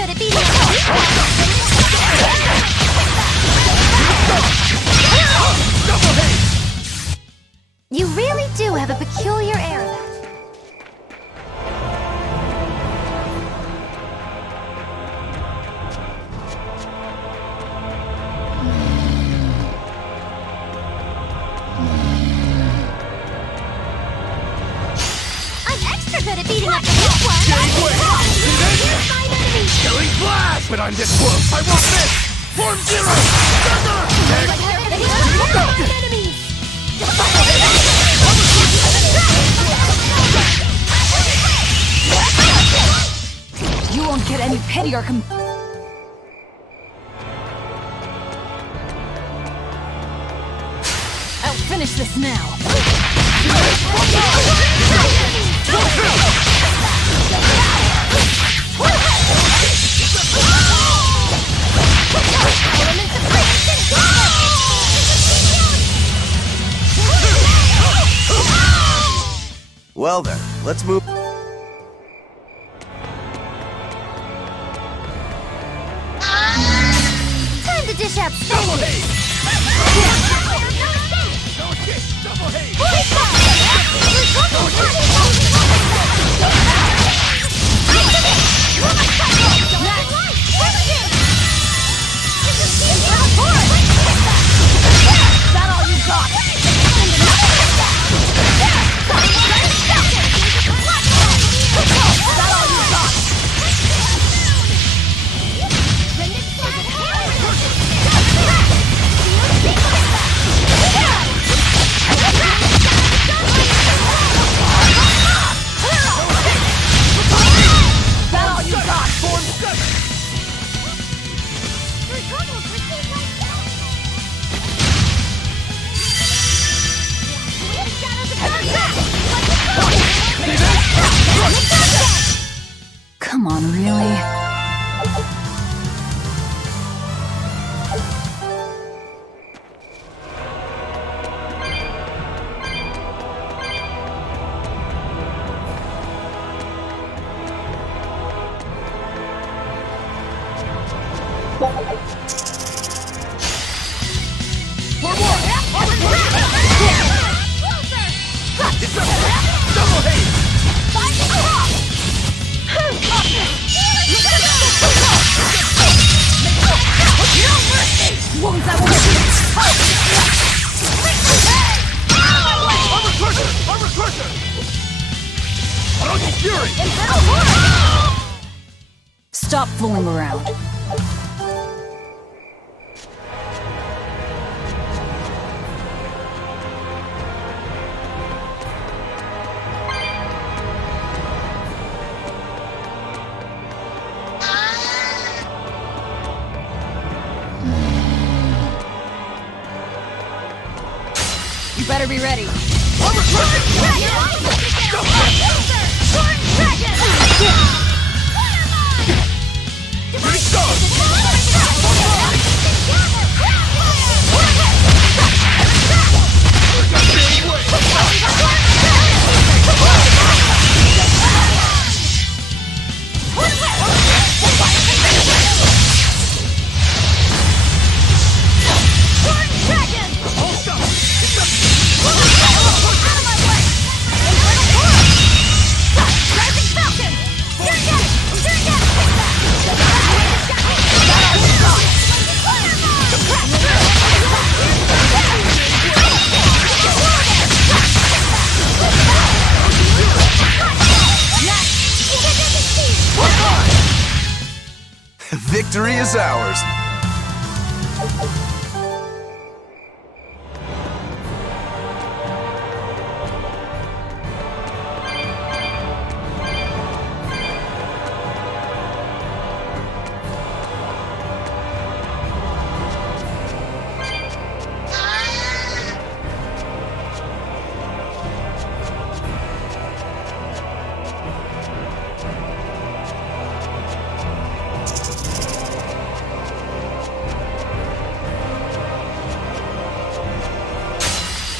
good at beating up. You really do have a peculiar air. I'm extra good at beating up the big one. Killing blast! But I'm this close, I won't miss! Form zero! Thunder! You won't get any pity or I'll finish this now. Well then, let's move. Time to dish out spankings. Come on, really? Stop fooling around. You better be ready. Victory is ours.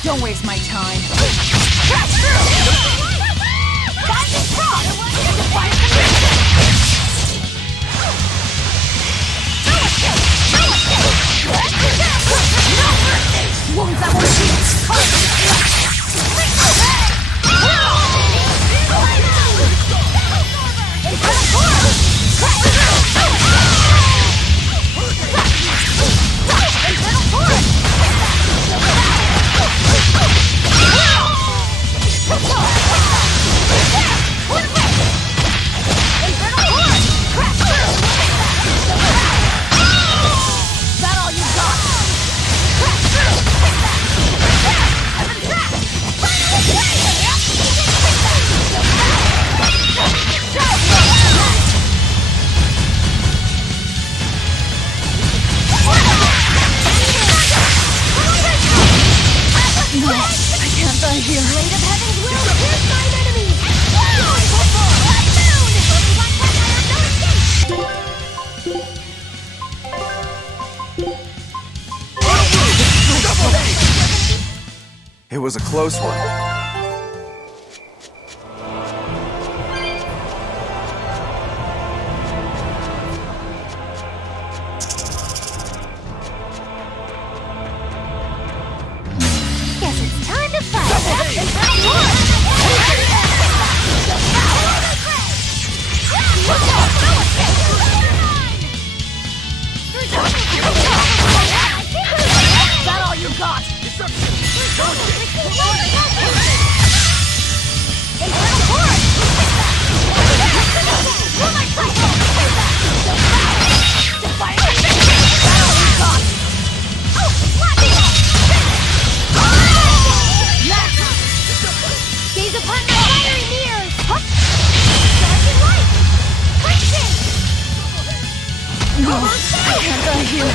Don't waste my time. was a close one. Guess it's time to fight. Is that all you got? Gaze upon my fiery mirrors! Dark and light! Pingin! No, I can't die here.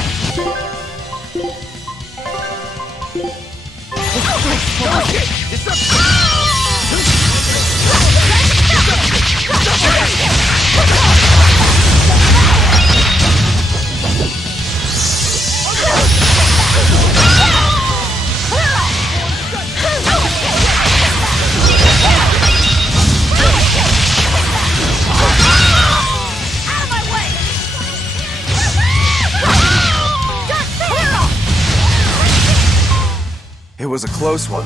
It was a close one.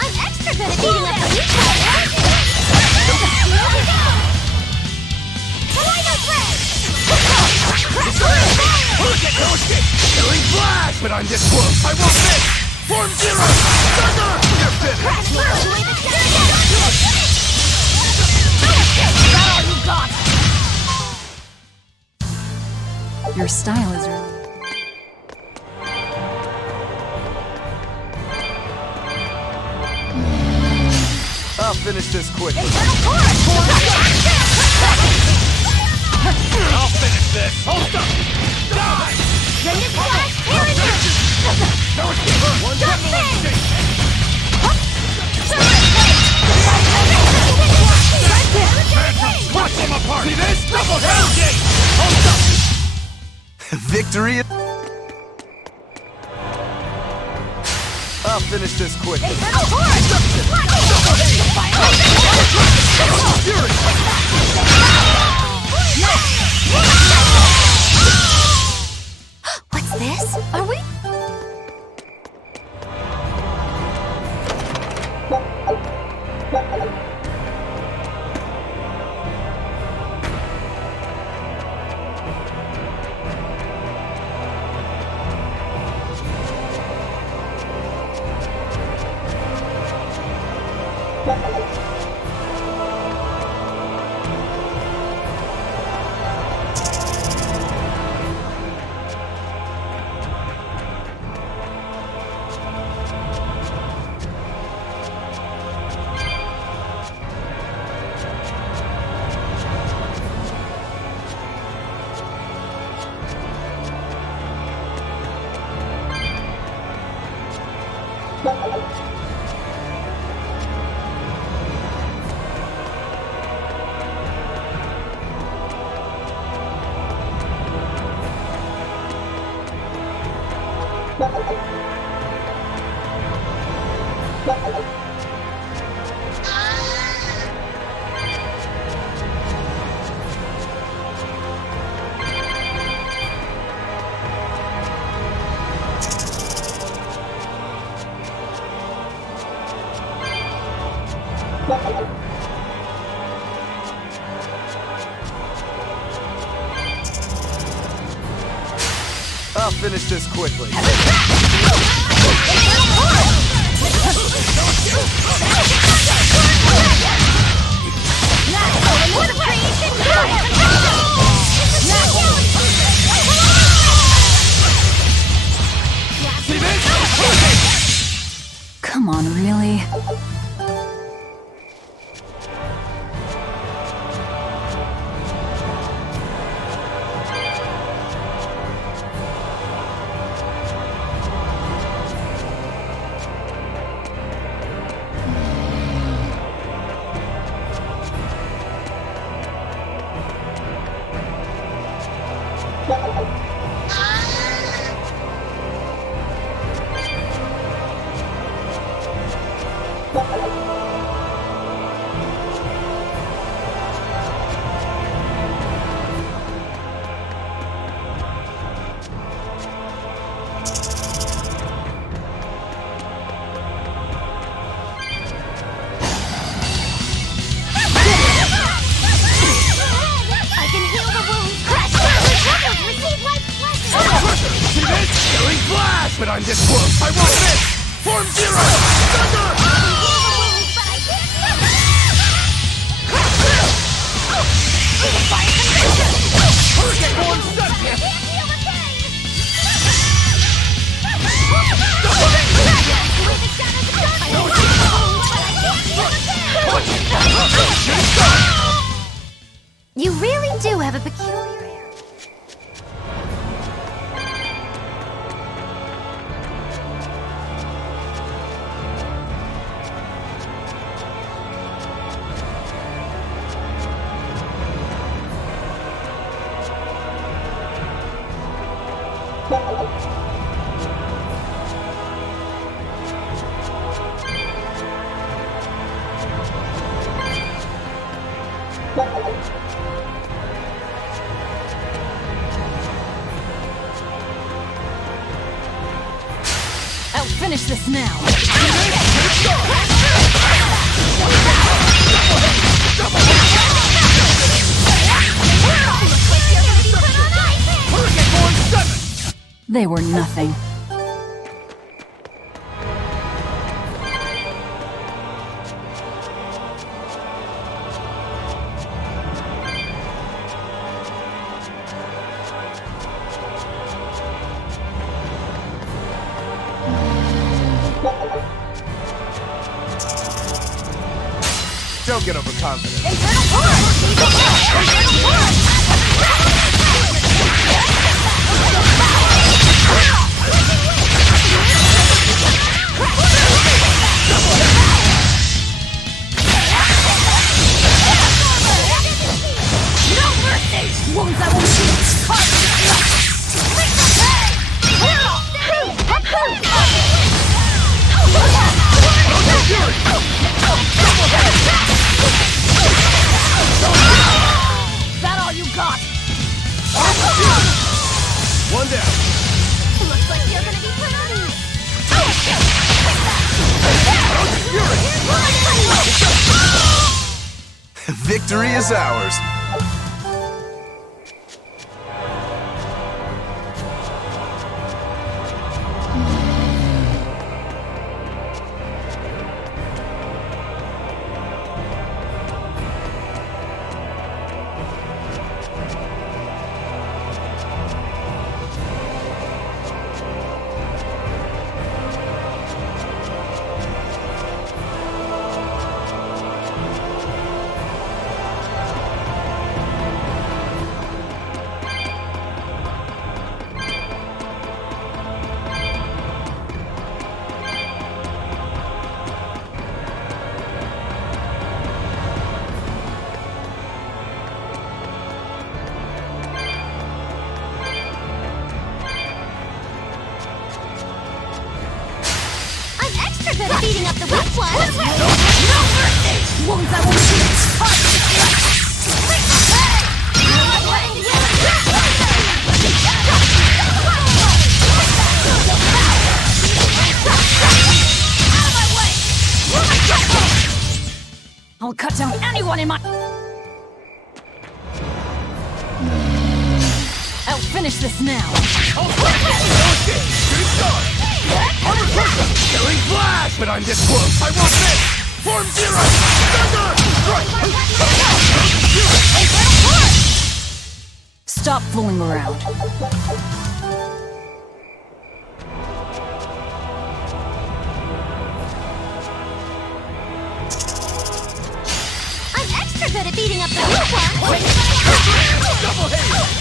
I'm extra good at beating up the weak players! Kaleido Thread! Killing flash! But I'm this close, I won't miss! Form zero! Thunder! You're finished! Is that all you got? Your style is really... I'll finish this quickly. I'll finish this! Hold up! Die! Dragon Flash Tyranny! One double exchange! Watch them apart! See this? Double Hellgate! Hold up! Victory. I'll I'll finish this quickly. What's this? Are we? I'll finish this quickly. Come on, really? But I'm this close, I won't miss! Form Zero! Thunder! Hurricane Form Sunkick! You really do have a peculiar air. I'll finish this now. They were nothing. Don't get overconfident. Internal force! Internal force! No mercy! Wounds I won't heal. Victory is ours. Good at beating up the weak ones. No mercy! Wounds I will shoot! I'll cut down anyone in my... I'll finish this now. Killing flash! But I'm this close, I won't miss! Form zero! Thunder! Stop fooling around. I'm extra good at beating up the weak ones. Double hit!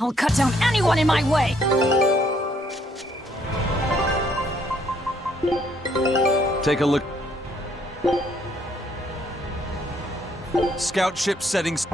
I'll cut down anyone in my way. Take a look. Scout ship settings.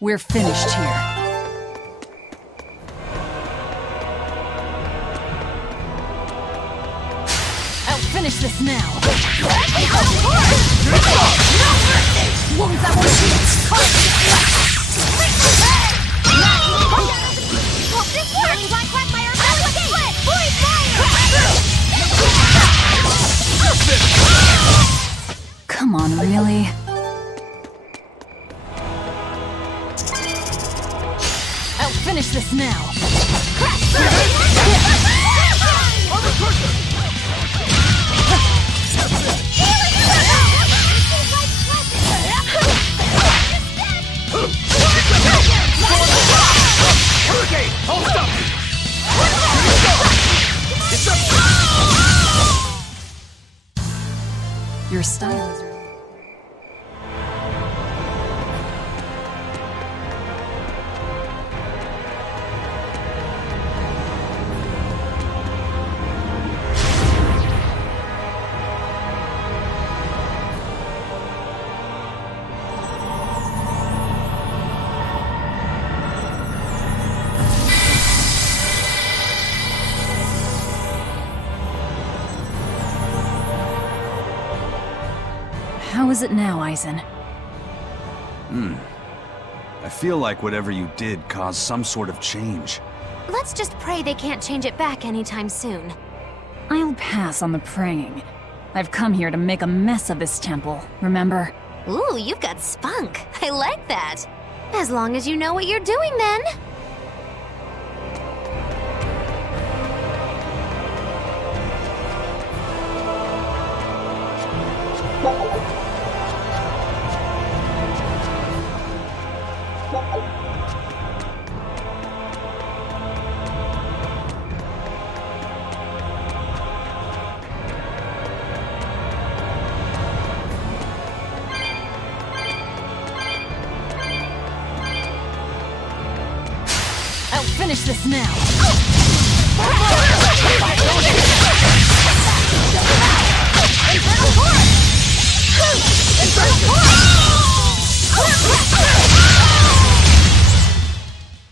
We're finished here. I'll finish this now. Wounds I will shoot! This works! Like Quagmire, Come on, really? I'll finish this now. Hurricane! Hold up! It's up! Your style is... How is it now, Aizen? I feel like whatever you did caused some sort of change. Let's just pray they can't change it back anytime soon. I'll pass on the praying. I've come here to make a mess of this temple, remember? Ooh, you've got spunk. I like that. As long as you know what you're doing, then. I'll finish this now.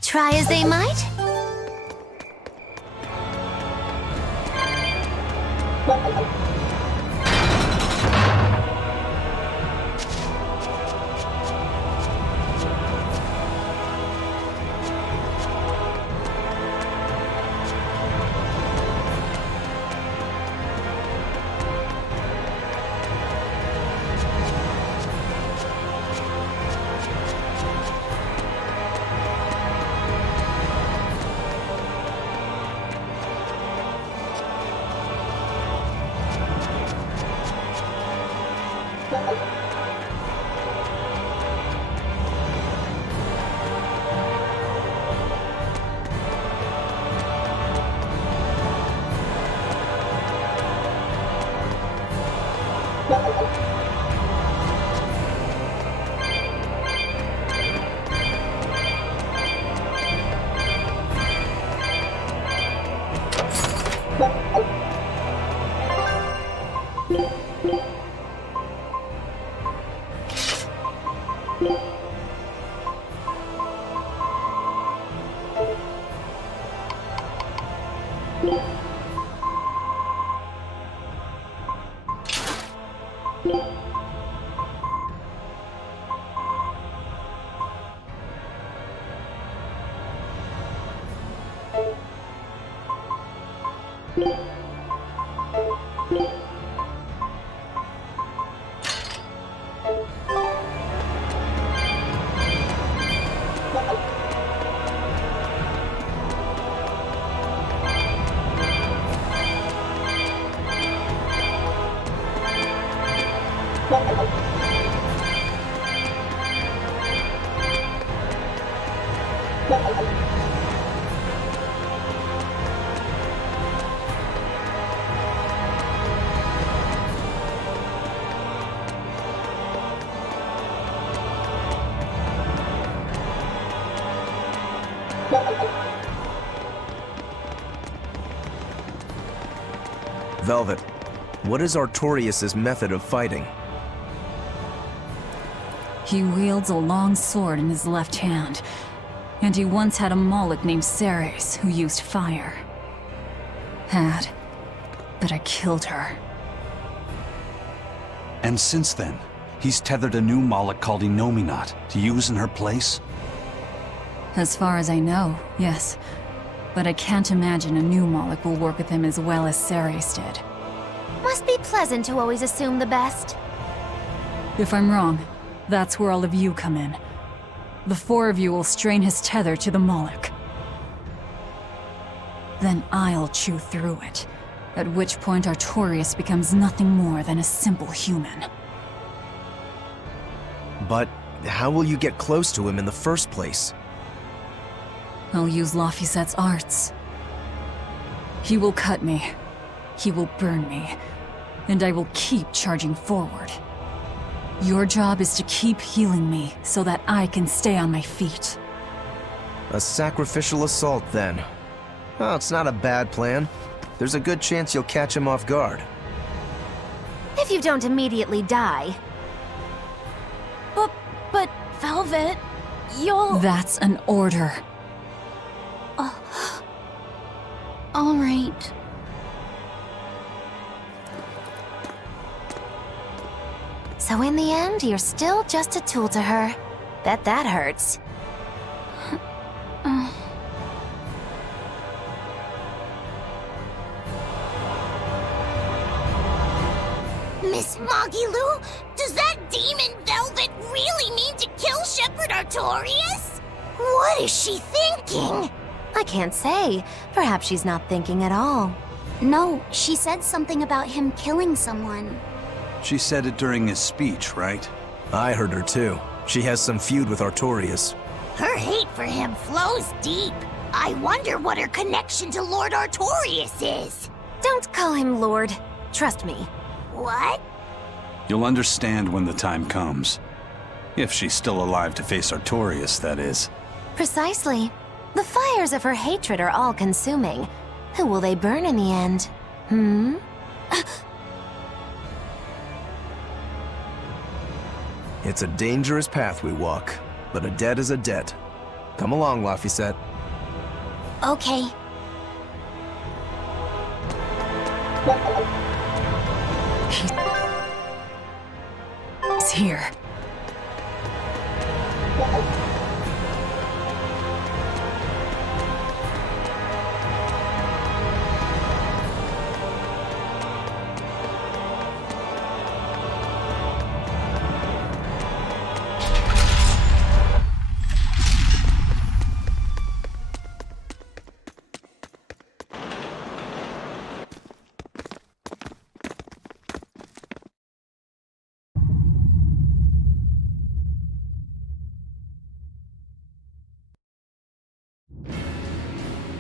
Try as they might? Velvet, what is Artorias' method of fighting? He wields a long sword in his left hand, and he once had a Moloch named Ceres who used fire. But I killed her. And since then, he's tethered a new Moloch called Inominat to use in her place? As far as I know, yes. But I can't imagine a new Moloch will work with him as well as Ceres did. Must be pleasant to always assume the best. If I'm wrong, that's where all of you come in. The four of you will strain his tether to the Moloch. Then I'll chew through it, at which point Artorias becomes nothing more than a simple human. But how will you get close to him in the first place? I'll use Laphicet's arts. He will cut me. He will burn me. And I will keep charging forward. Your job is to keep healing me so that I can stay on my feet. A sacrificial assault, then. Oh, it's not a bad plan. There's a good chance you'll catch him off guard. If you don't immediately die. But Velvet, you'll... That's an order. All right. So in the end, you're still just a tool to her. Bet that hurts. Miss Moggy-Loo, does that demon Velvet really mean to kill Shepherd Artorias? What is she thinking? I can't say. Perhaps she's not thinking at all. No, she said something about him killing someone. She said it during his speech, right? I heard her too. She has some feud with Artorias. Her hate for him flows deep. I wonder what her connection to Lord Artorias is. Don't call him Lord. Trust me. What? You'll understand when the time comes. If she's still alive to face Artorias, that is. Precisely. The fires of her hatred are all-consuming. Who will they burn in the end? It's a dangerous path we walk, but a debt is a debt. Come along, Laphicet. Okay. He's here.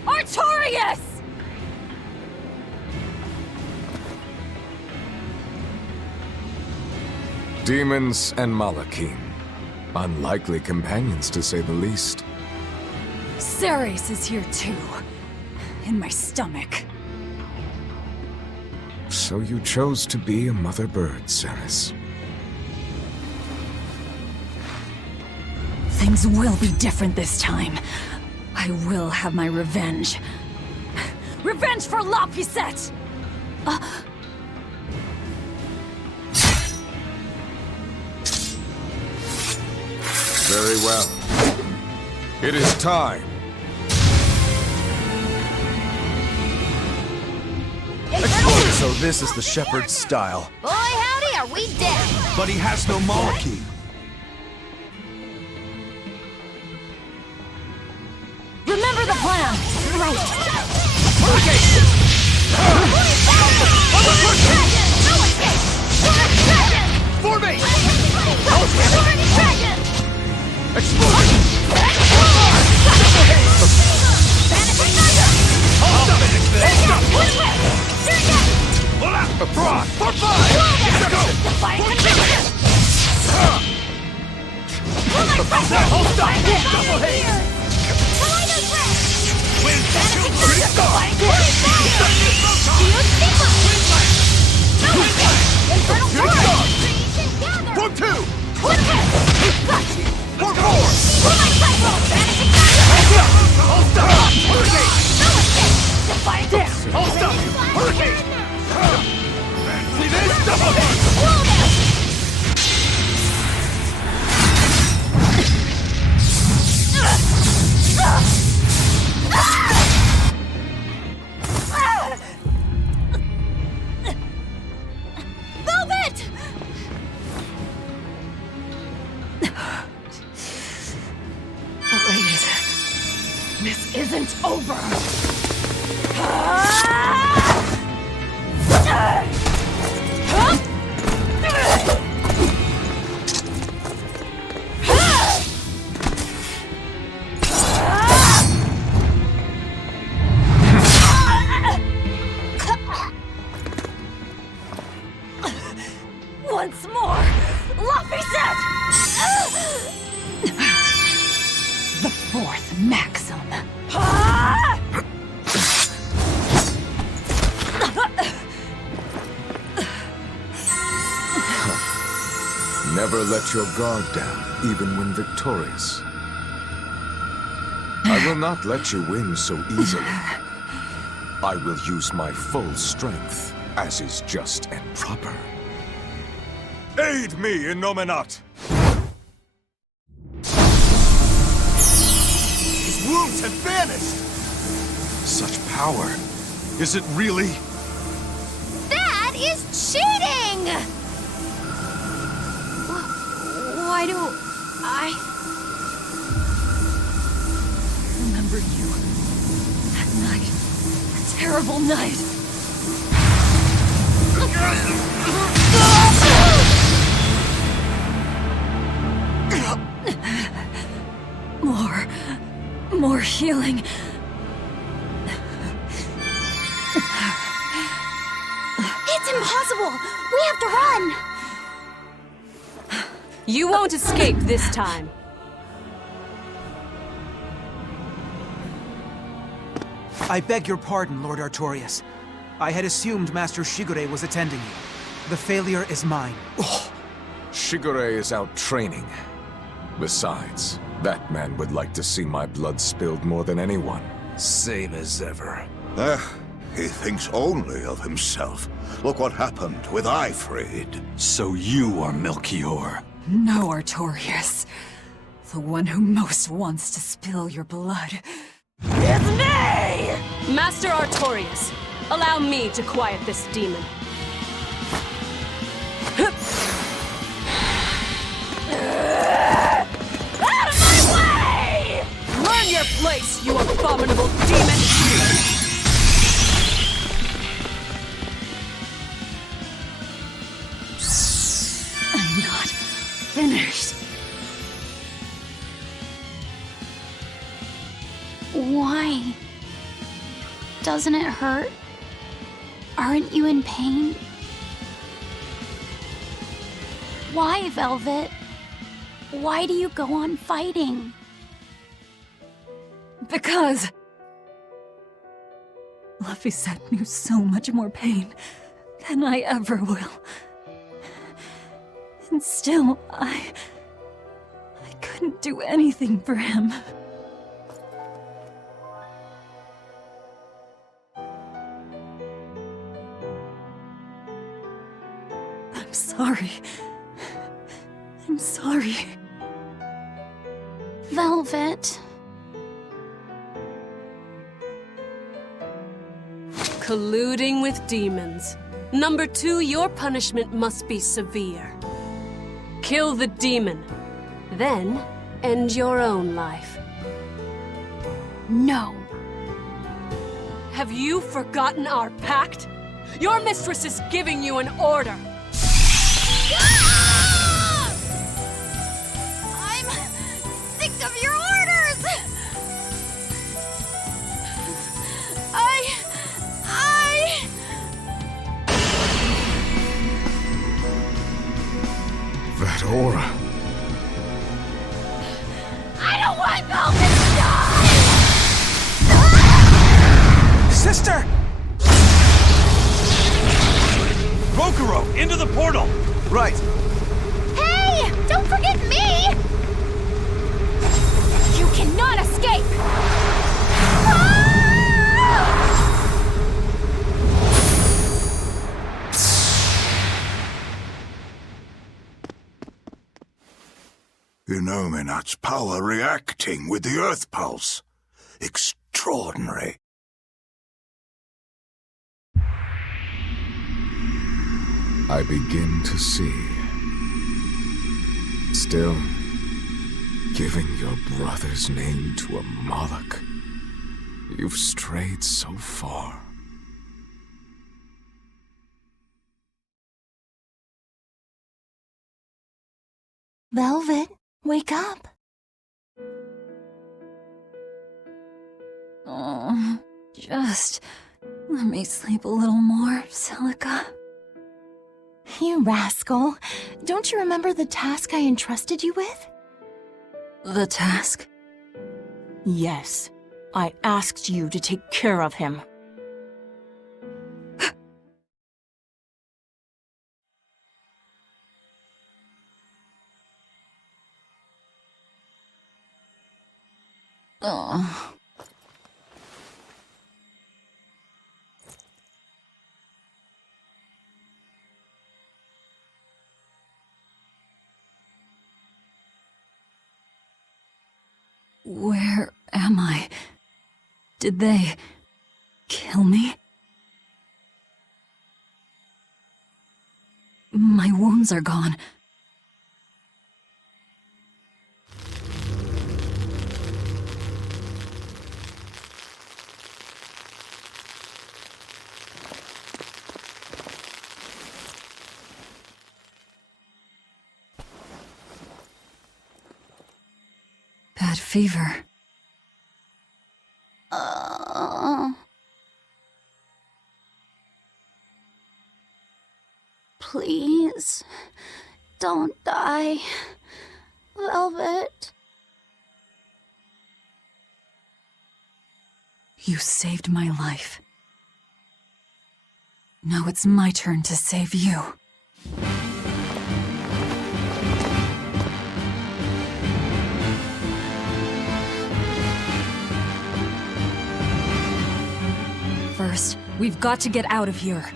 Artorias! Demons and Malachim. Unlikely companions, to say the least. Ceres is here too. In my stomach. So you chose to be a mother bird, Ceres. Things will be different this time. I will have my revenge. Revenge for Laphicet! Very well. It is time. So this is the shepherd's style. Boy, howdy, are we dead? But he has no Malachim. Remember the plan! Form two! Velvet! Wait. This isn't over. Once more! Laphicet! The fourth Maxim. Never let your guard down, even when victorious. I will not let you win so easily. I will use my full strength, as is just and proper. Aid me, Innominat! His wounds have vanished! Such power. Is it really? That is cheating! Why do I Remember you. That night. That terrible night. More healing. It's impossible! We have to run! You won't escape this time. I beg your pardon, Lord Artorias. I had assumed Master Shigure was attending you. The failure is mine. Shigure is out training. Besides, that man would like to see my blood spilled more than anyone. Same as ever. He thinks only of himself. Look what happened with Ifrid. So you are Melchior. No, Artorias. The one who most wants to spill your blood. Master Artorias, allow me to quiet this demon. Out of my way! Learn your place, you abominable demon! I'm not finished. Why? Doesn't it hurt? Aren't you in pain? Why, Velvet? Why do you go on fighting? Because Laphicet knew so much more pain than I ever will. And still, I couldn't do anything for him. I'm sorry. I'm sorry. Velvet. Colluding with demons. Number 2, your punishment must be severe. Kill the demon. Then, end your own life. No. Have you forgotten our pact? Your mistress is giving you an order. I'm sick of your orders! That aura. I don't want Velvet to die! Sister! Rokuro, into the portal! Right. Hey! Don't forget me! You cannot escape! Ah! Innominat's power reacting with the Earth Pulse. Extraordinary. I begin to see. Still, giving your brother's name to a Moloch. You've strayed so far. Velvet, wake up. Oh, just let me sleep a little more, Celica. You rascal. Don't you remember the task I entrusted you with? The task? Yes. I asked you to take care of him. Oh. Where am I? Did they kill me? My wounds are gone. Bad fever. Please, don't die, Velvet. You saved my life. Now it's my turn to save you. First, we've got to get out of here.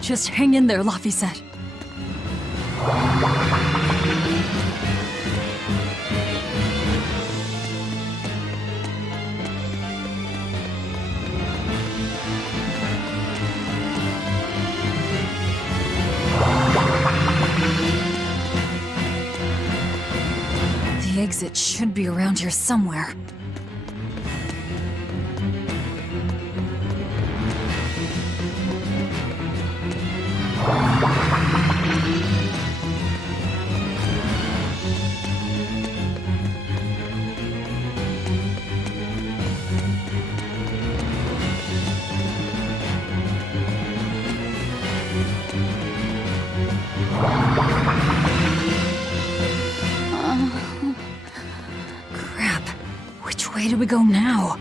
Just hang in there, Laphicet. The exit should be around here somewhere. Crap. Which way do we go now?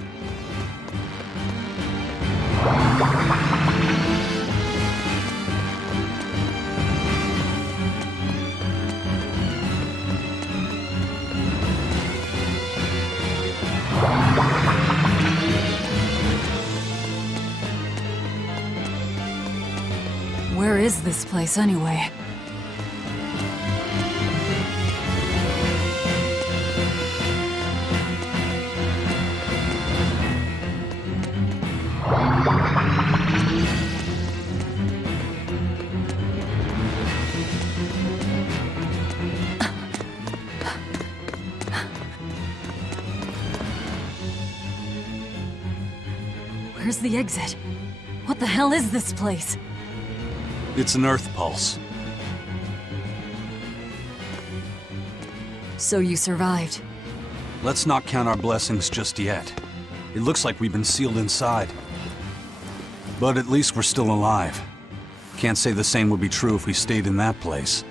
Where is this place anyway? Where's the exit? What the hell is this place? It's an Earth pulse. So you survived. Let's not count our blessings just yet. It looks like we've been sealed inside. But at least we're still alive. Can't say the same would be true if we stayed in that place.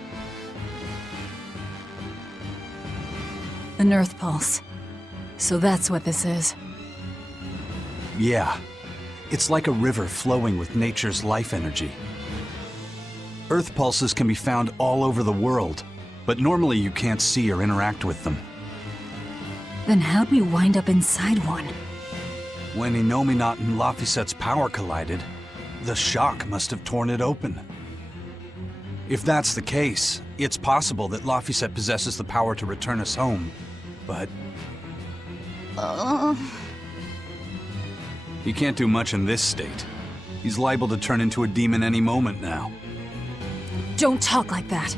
An Earth pulse. So that's what this is. Yeah. It's like a river flowing with nature's life energy. Earth pulses can be found all over the world, but normally you can't see or interact with them. Then how'd we wind up inside one? When Innominat and Laphicet's power collided, the shock must have torn it open. If that's the case, it's possible that Laphicet possesses the power to return us home, but... He can't do much in this state. He's liable to turn into a demon any moment now. Don't talk like that.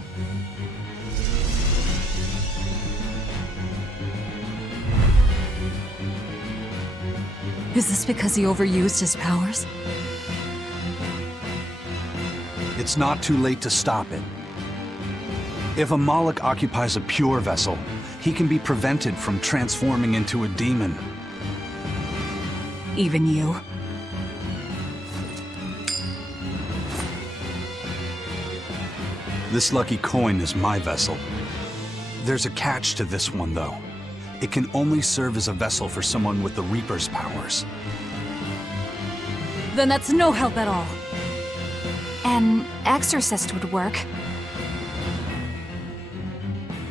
Is this because he overused his powers? It's not too late to stop it. If a Moloch occupies a pure vessel, he can be prevented from transforming into a demon. Even you? This lucky coin is my vessel. There's a catch to this one, though. It can only serve as a vessel for someone with the Reaper's powers. Then that's no help at all. An exorcist would work.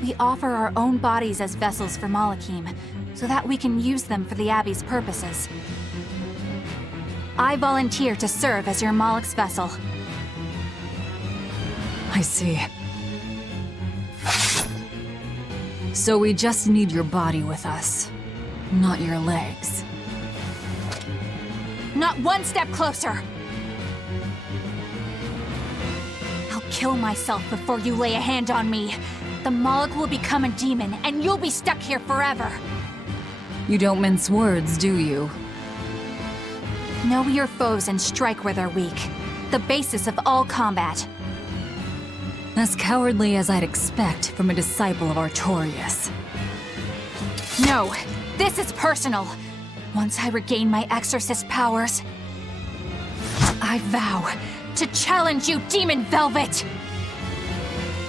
We offer our own bodies as vessels for Malachim, so that we can use them for the Abbey's purposes. I volunteer to serve as your Moloch's vessel. I see. So we just need your body with us, not your legs. Not one step closer! I'll kill myself before you lay a hand on me. The Moloch will become a demon, and you'll be stuck here forever. You don't mince words, do you? Know your foes and strike where they're weak. The basis of all combat. As cowardly as I'd expect from a disciple of Artorias. No, this is personal. Once I regain my exorcist powers, I vow to challenge you, Demon Velvet!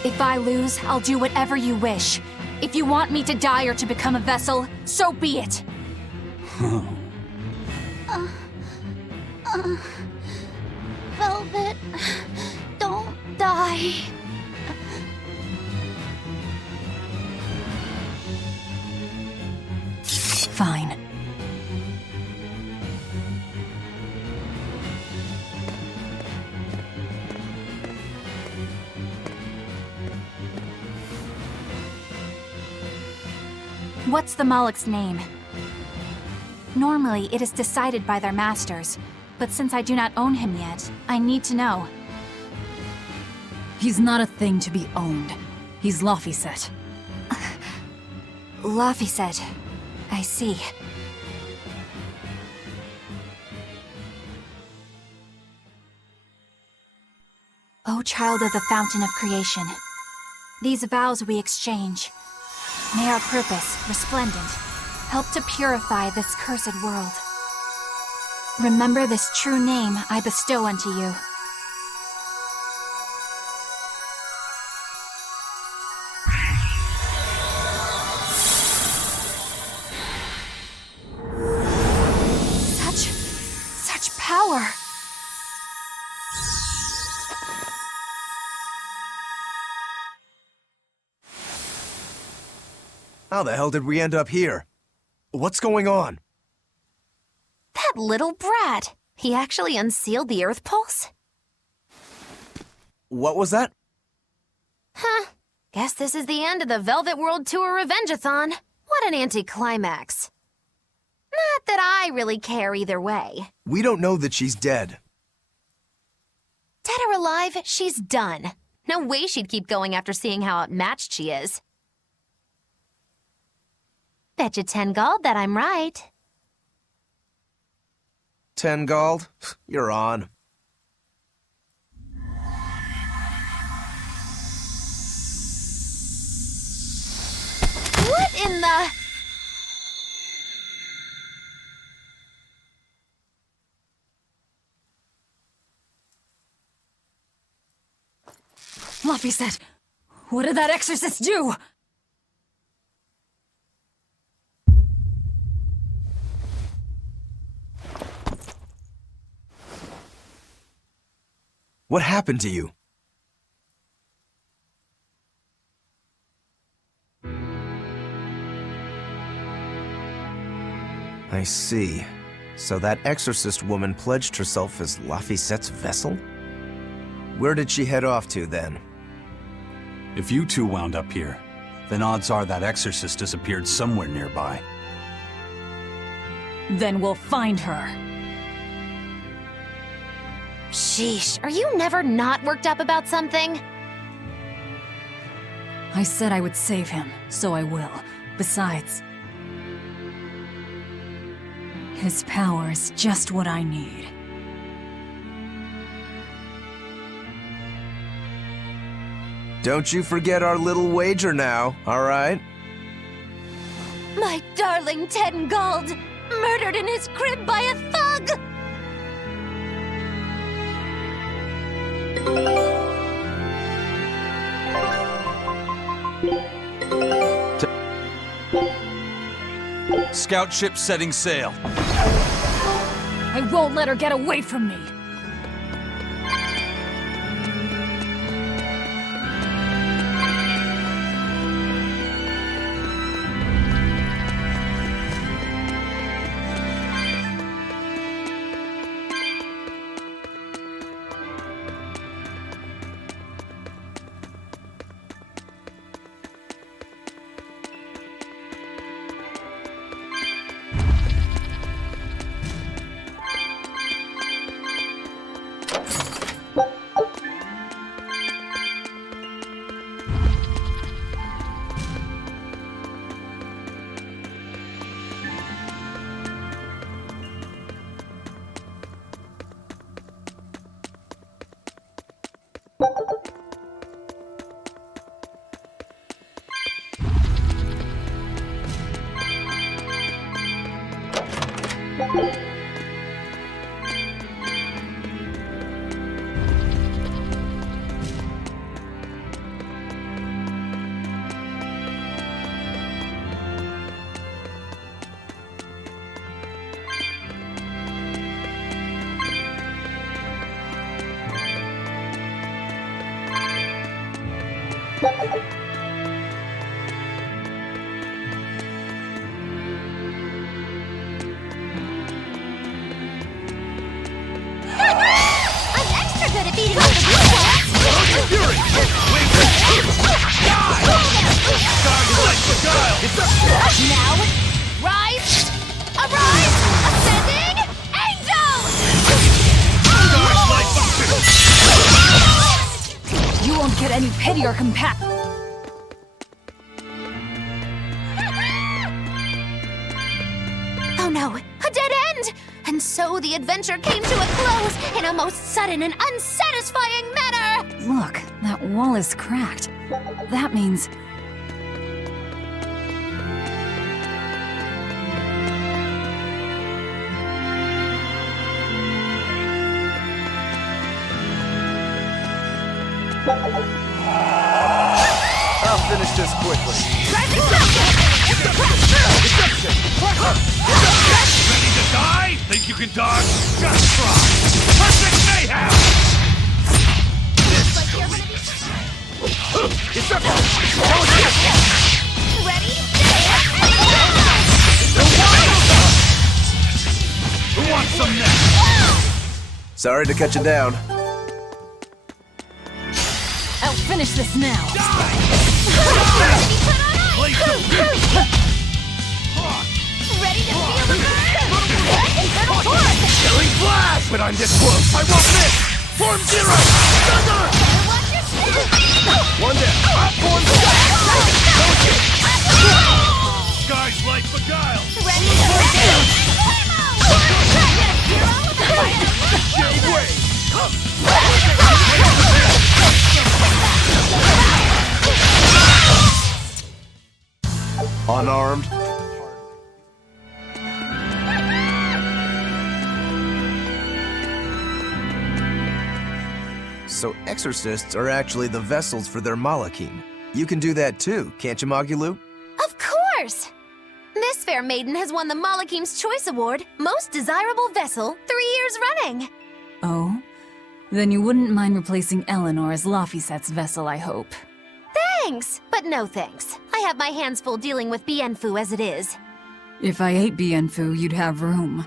If I lose, I'll do whatever you wish. If you want me to die or to become a vessel, so be it. Velvet, don't die. Fine. What's the Moloch's name? Normally, it is decided by their masters, but since I do not own him yet, I need to know. He's not a thing to be owned. He's Laphicet. Laphicet. I see. O child of the fountain of creation, these vows we exchange. May our purpose, resplendent, help to purify this cursed world. Remember this true name I bestow unto you. Such power! How the hell did we end up here? What's going on? That little brat. He actually unsealed the Earth Pulse? What was that? Huh. Guess this is the end of the Velvet World Tour Revenge-a-thon. What an anticlimax. Not that I really care either way. We don't know that she's dead. Dead or alive, she's done. No way she'd keep going after seeing how outmatched she is. Bet you 10 gold that I'm right. 10 gold? You're on. What in the... Laphicet! What did that exorcist do? What happened to you? I see. So that exorcist woman pledged herself as Laphicet's vessel? Where did she head off to, then? If you two wound up here, then odds are that exorcist disappeared somewhere nearby. Then we'll find her. Sheesh, are you never not worked up about something? I said I would save him, so I will. Besides, His power is just what I need. Don't you forget our little wager now, alright? My darling Ten Gold, murdered in his crib by a thug! Scout ship setting sail. I won't let her get away from me! I'm extra good at beating up the weak Now, rise, arise, ascending, angels! You won't get any pity or compassion. Oh no, a dead end! And so the adventure came to a close in a most sudden and unsatisfying manner! Look, that wall is cracked. That means... I'll finish this quickly. Ready to die? Think you can dodge? Just try! Perfect mayhem! Ready? Who wants some next? Sorry to cut you down. I'll finish this now. Ready to feel the burn? Eternal Force! Killing flash! But I'm this close, I won't miss! Form zero! Thunder! Watch your step! One down. Form Sky's light beguile! Ready to feel Hero with the fire! Shade wave! Unarmed. So exorcists are actually the vessels for their Malakim. You can do that too, can't you, Magilu? Of course! This fair maiden has won the Malakim's Choice Award, Most Desirable Vessel, 3 years running. Oh? Then you wouldn't mind replacing Eleanor as Laphicet's vessel, I hope. Thanks, but no thanks. I have my hands full dealing with Bienfu as it is. If I ate Bienfu, you'd have room.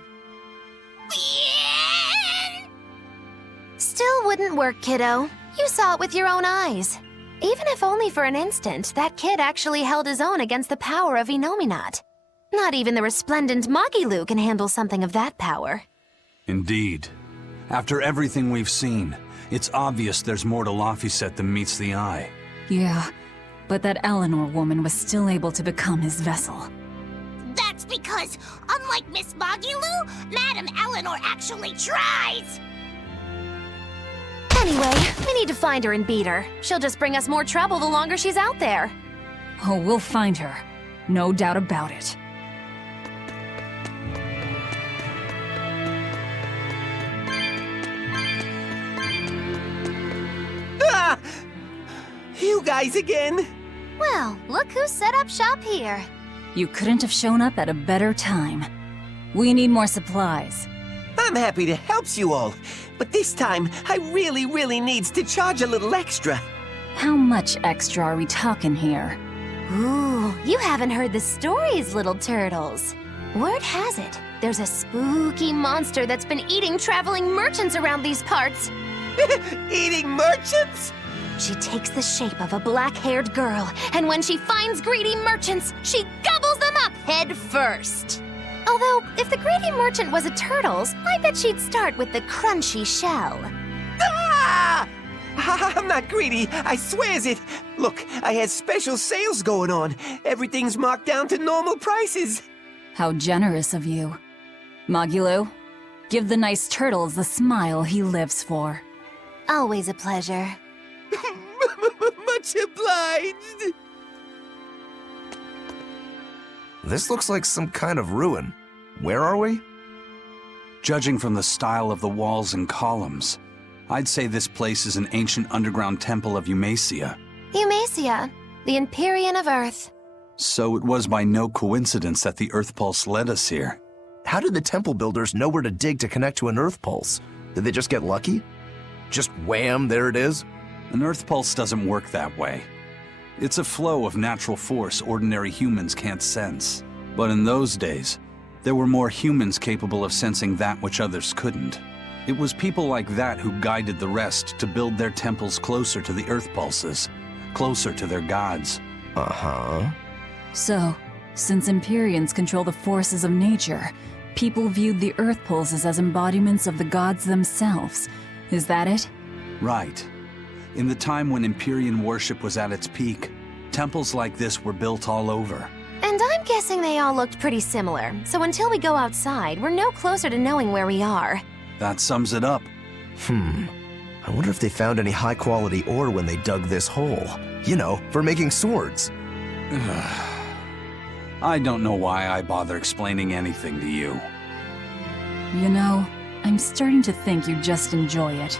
Still wouldn't work, kiddo. You saw it with your own eyes. Even if only for an instant, that kid actually held his own against the power of Inominat. Not even the resplendent Magilu can handle something of that power. Indeed. After everything we've seen, it's obvious there's more to Laphicet than meets the eye. Yeah, but that Eleanor woman was still able to become his vessel. That's because, unlike Miss Magilu, Madam Eleanor actually tries! Anyway, we need to find her and beat her. She'll just bring us more trouble the longer she's out there. Oh, we'll find her. No doubt about it. Ah! You guys again? Well, look who set up shop here. You couldn't have shown up at a better time. We need more supplies. I'm happy to help you all, but this time I really needs to charge a little extra. How much extra are we talking here? Ooh, you haven't heard the stories, little turtles. Word has it, there's a spooky monster that's been eating traveling merchants around these parts. Eating merchants? She takes the shape of a black-haired girl, and when she finds greedy merchants, she gobbles them up head first. Although, if the greedy merchant was a turtle's, I bet she'd start with the crunchy shell. Ah! I'm not greedy, I swears it. Look, I had special sales going on. Everything's marked down to normal prices. How generous of you. Magilu, give the nice turtles the smile he lives for. Always a pleasure. Much obliged. This looks like some kind of ruin. Where are we? Judging from the style of the walls and columns, I'd say this place is an ancient underground temple of Eumacia. Eumacia, the Empyrean of Earth. So it was by no coincidence that the Earth Pulse led us here. How did the temple builders know where to dig to connect to an Earth Pulse? Did they just get lucky? Just wham, there it is? An Earth Pulse doesn't work that way. It's a flow of natural force ordinary humans can't sense. But in those days, there were more humans capable of sensing that which others couldn't. It was people like that who guided the rest to build their temples closer to the Earth Pulses, closer to their gods. Uh-huh. So, since Empyreans control the forces of nature, people viewed the Earth Pulses as embodiments of the gods themselves. Is that it? Right. In the time when Empyrean worship was at its peak, temples like this were built all over. And I'm guessing they all looked pretty similar, so until we go outside, we're no closer to knowing where we are. That sums it up. I wonder if they found any high-quality ore when they dug this hole. You know, for making swords. I don't know why I bother explaining anything to you. You know, I'm starting to think you just enjoy it.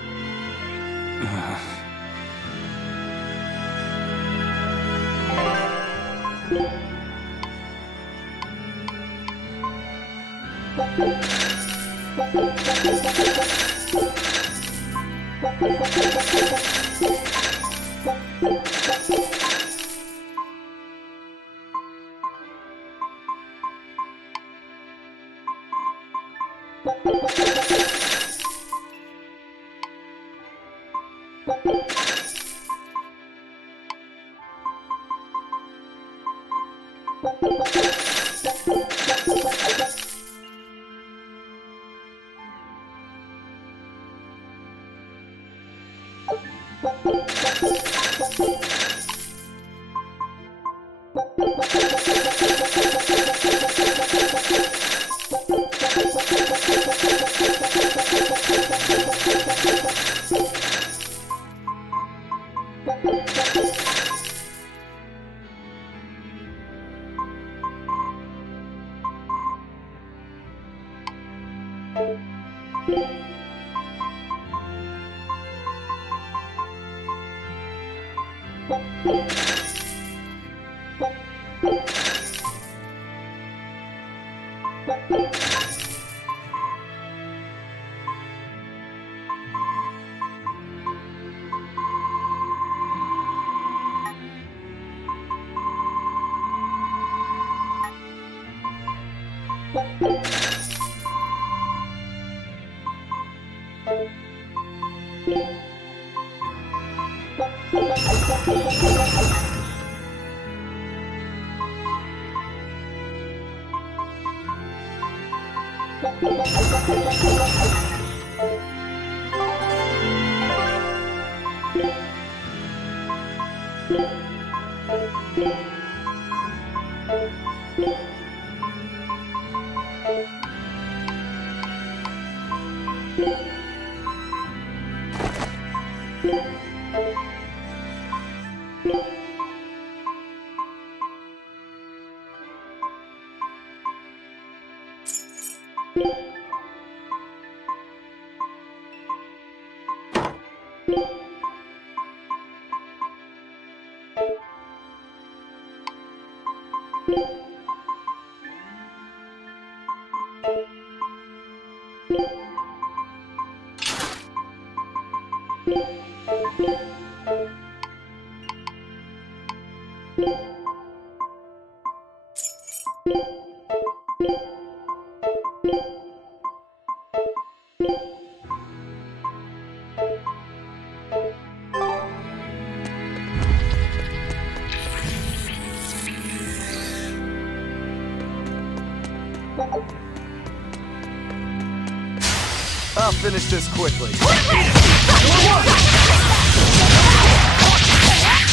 I'll finish this quickly.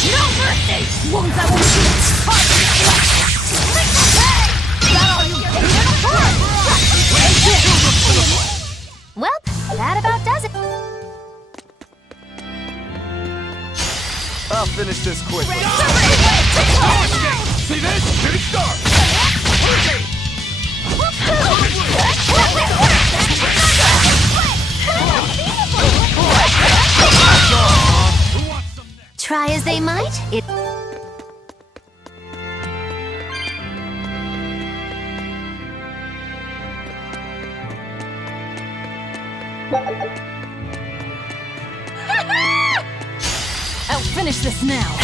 No mercy! Wounds I won't shoot! Well, that about does it. I'll finish this quickly. See this? Shooting star! Try as they might, it... I'll finish this now.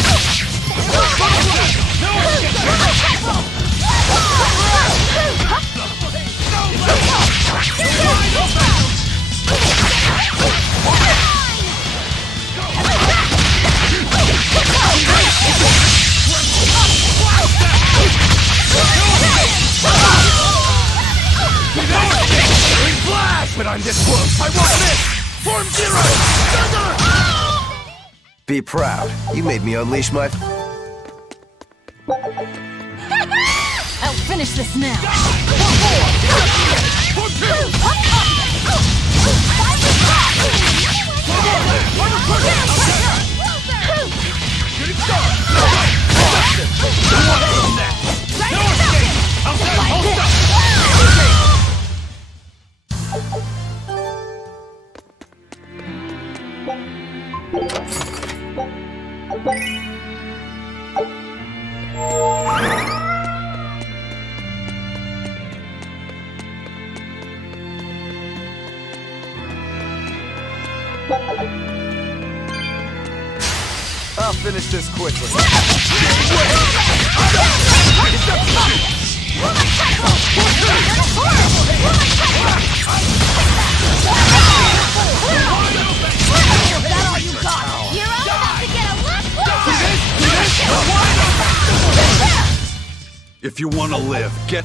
Flash! But I'm this close! I won't miss! Form Zero! Thunder! Be proud. You made me unleash my... I'll finish this now. Form Two! Shooting star! No escape! I'll set a hold up! I'll finish this quickly. If you want to live, get...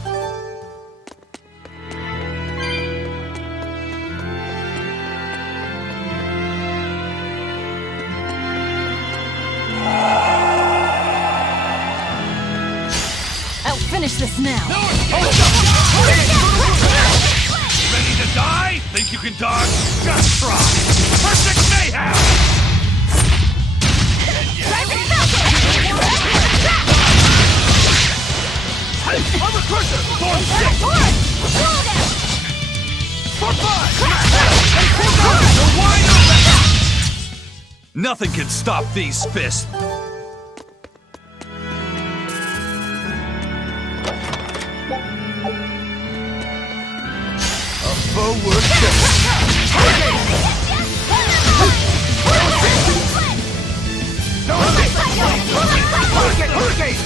I'll finish this now. Ready to die? Think you can dodge? Just try! Perfect mayhem! Armor Crusher! Form 6! Form 5! You're wide open! Nothing can stop these fists. Forward Hurricane!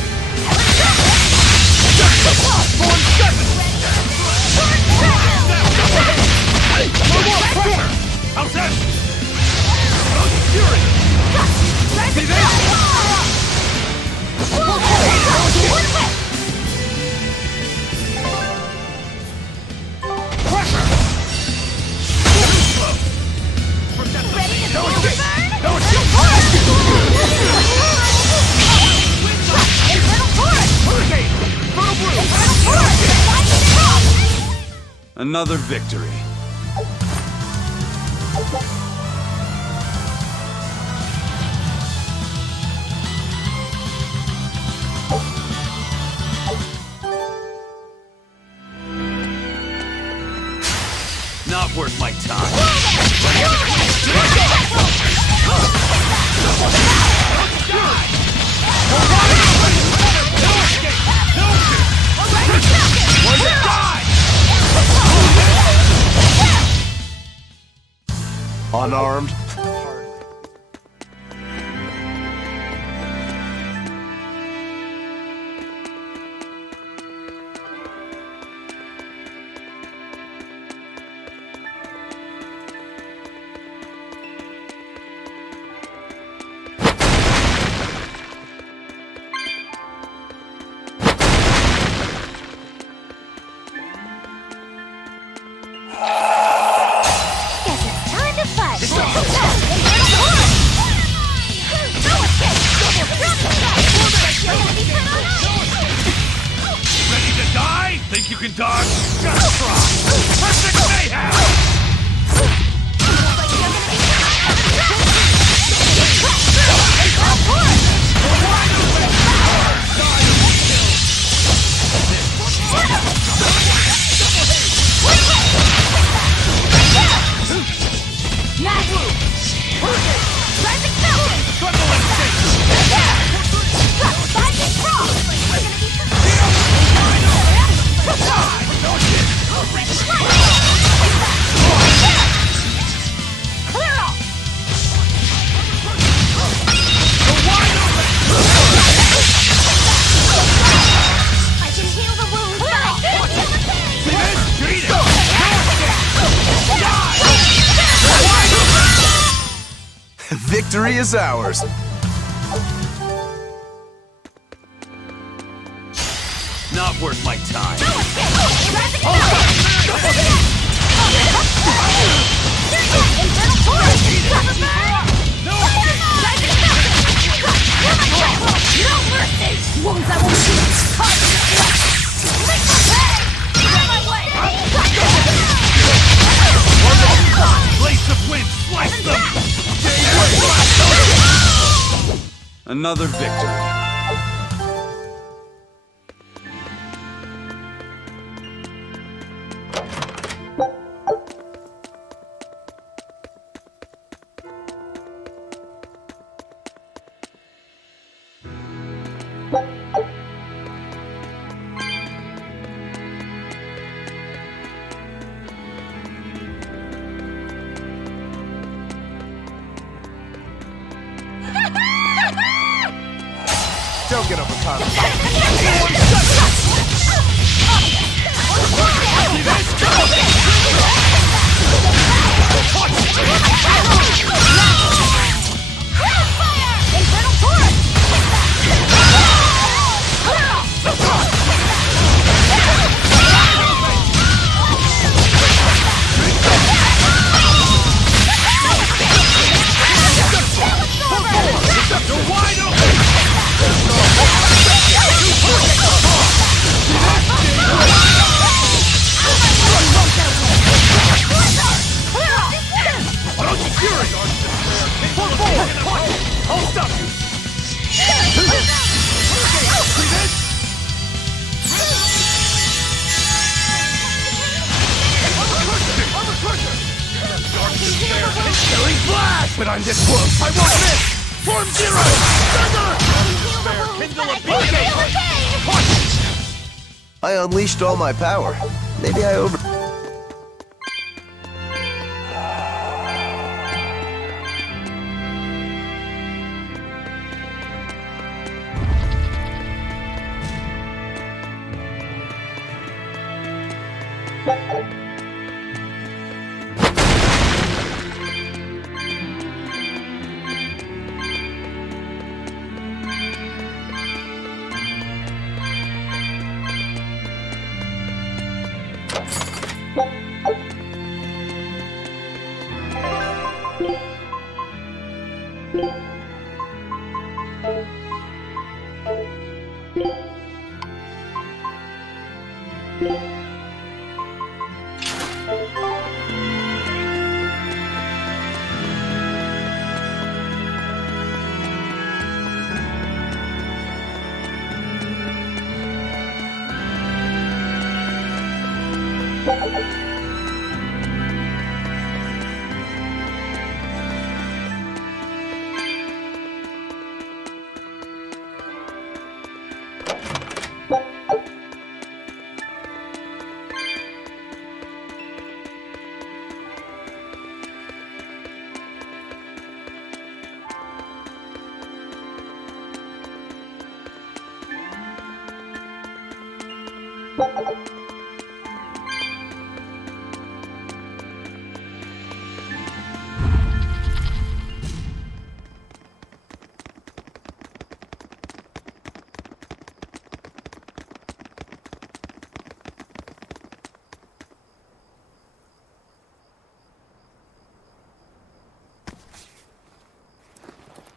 Another victory. Not worth my time. Unarmed? Ready to die? Think you can dodge? Just try! Perfect mayhem! Victory is ours. Not worth my time. Blades of wind, slice them! Another victory. Don't get overconfident. But I'm this close! I won't miss! Form Zero! I unleashed all my power. Maybe I over...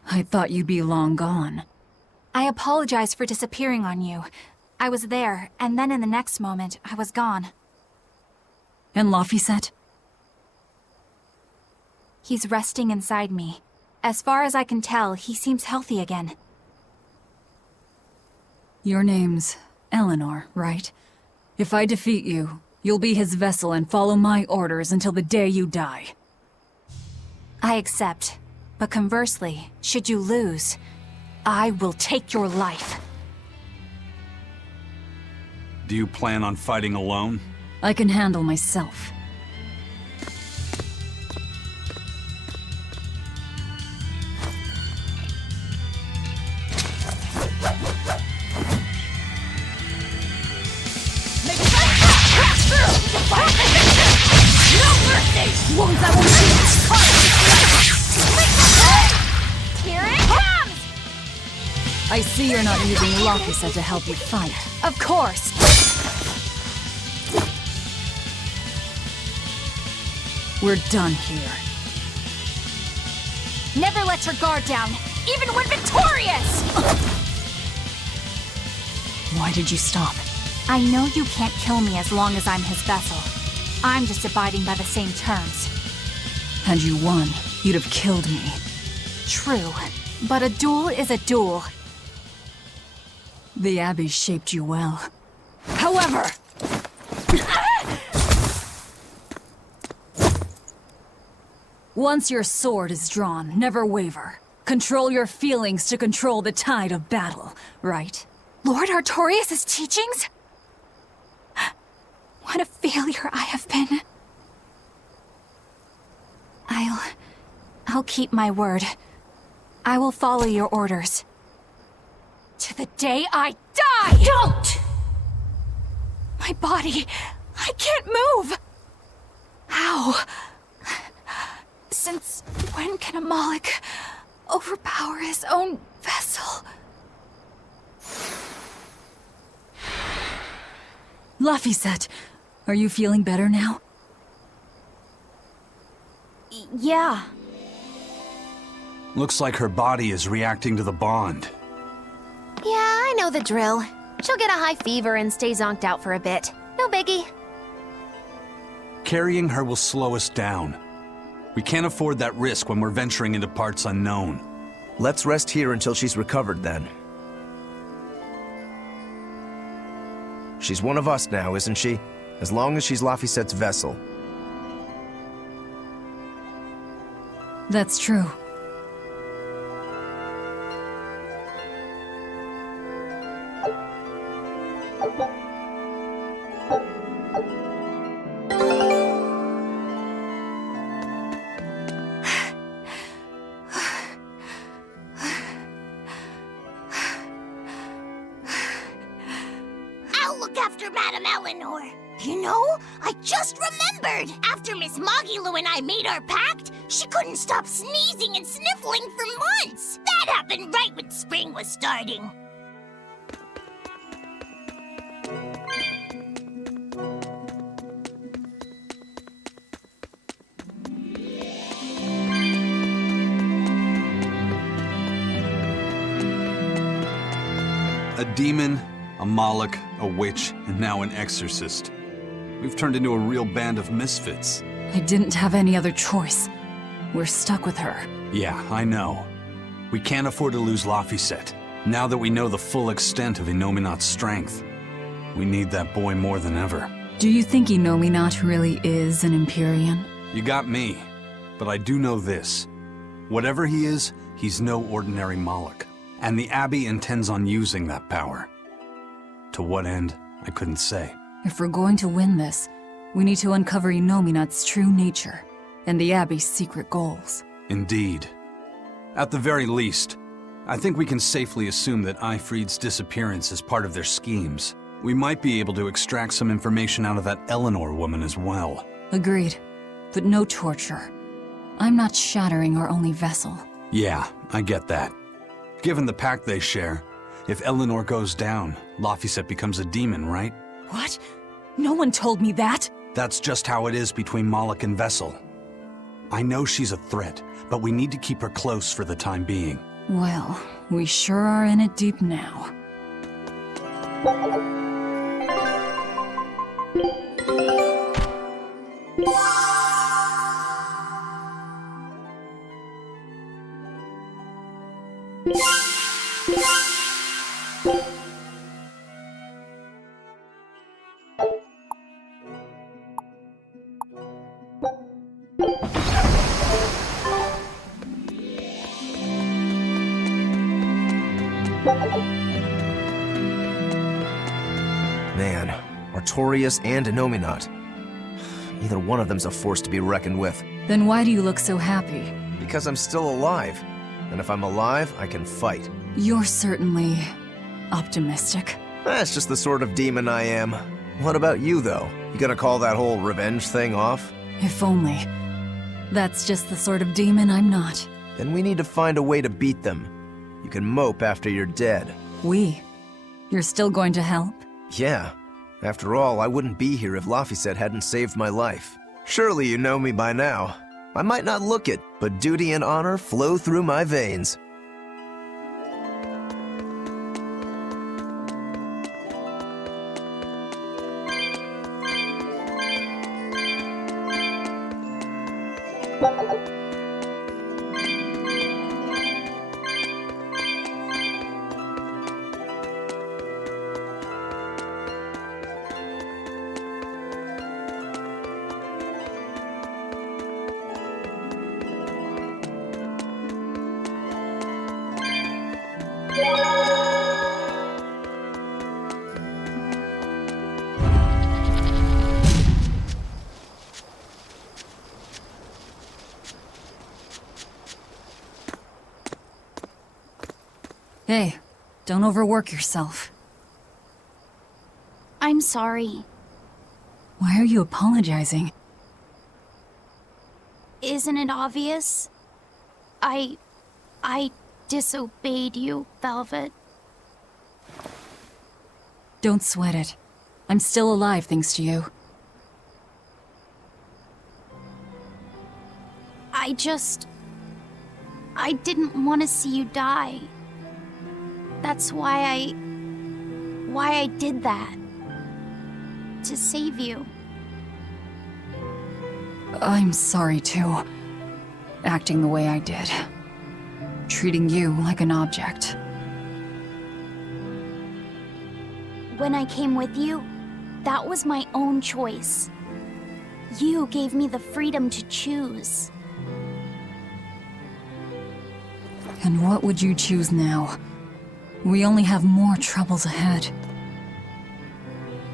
I thought you'd be long gone. I apologize for disappearing on you. I was there, and then in the next moment, I was gone. And Laphicet? He's resting inside me. As far as I can tell, he seems healthy again. Your name's Eleanor, right? If I defeat you, you'll be his vessel and follow my orders until the day you die. I accept. But conversely, should you lose, I will take your life. Do you plan on fighting alone? I can handle myself. No mercy! Wounds I won't Here it comes! I see you're not using Laphicet to help you fight. Of course! We're done here. Never let your guard down, even when victorious! Why did you stop? I know you can't kill me as long as I'm his vessel. I'm just abiding by the same terms. Had you won, you'd have killed me. True, but a duel is a duel. The Abbey shaped you well. However... Once your sword is drawn, never waver. Control your feelings to control the tide of battle, right? Lord Artorias' teachings? What a failure I have been. I'll keep my word. I will follow your orders. To the day I die! Don't! My body, I can't move! How? Since when can a Moloch overpower his own vessel? Laphicet, are you feeling better now? Yeah. Looks like her body is reacting to the bond. Yeah, I know the drill. She'll get a high fever and stay zonked out for a bit. No biggie. Carrying her will slow us down. We can't afford that risk when we're venturing into parts unknown. Let's rest here until she's recovered then. She's one of us now, isn't she? As long as she's Laphicet's vessel. That's true. I'll look after Madame Eleanor. You know, I just remembered. After Miss Magilu and I made our pact, she couldn't stop sneezing and sniffling for months. That happened right when spring was starting. A demon, a Moloch, a witch, and now an exorcist. We've turned into a real band of misfits. I didn't have any other choice. We're stuck with her. Yeah, I know. We can't afford to lose Laphicet. Now that we know the full extent of Innominat's strength, we need that boy more than ever. Do you think Inominat really is an Empyrean? You got me. But I do know this. Whatever he is, he's no ordinary Moloch. And the Abbey intends on using that power. To what end, I couldn't say. If we're going to win this, we need to uncover Inominat's true nature and the Abbey's secret goals. Indeed. At the very least, I think we can safely assume that Ifrid's disappearance is part of their schemes. We might be able to extract some information out of that Eleanor woman as well. Agreed. But no torture. I'm not shattering our only vessel. Yeah, I get that. Given the pact they share, if Eleanor goes down, Laphicet becomes a demon, right? What? No one told me that! That's just how it is between Moloch and Vessel. I know she's a threat, but we need to keep her close for the time being. Well, we sure are in it deep now. Man, Artorias and Inominat. Either one of them's a force to be reckoned with. Then why do you look so happy? Because I'm still alive. And if I'm alive, I can fight. You're certainly optimistic. That's just the sort of demon I am. What about you, though? You gonna call that whole revenge thing off? If only. That's just the sort of demon I'm not. Then we need to find a way to beat them. You can mope after you're dead. We? You're still going to help? Yeah. After all, I wouldn't be here if Laphicet hadn't saved my life. Surely you know me by now. I might not look it, but duty and honor flow through my veins. Hey, don't overwork yourself. I'm sorry. Why are you apologizing? Isn't it obvious? I disobeyed you, Velvet. Don't sweat it. I'm still alive thanks to you. I didn't want to see you die. That's why I did that. To save you. I'm sorry too. Acting the way I did. Treating you like an object. When I came with you, that was my own choice. You gave me the freedom to choose. And what would you choose now? We only have more troubles ahead.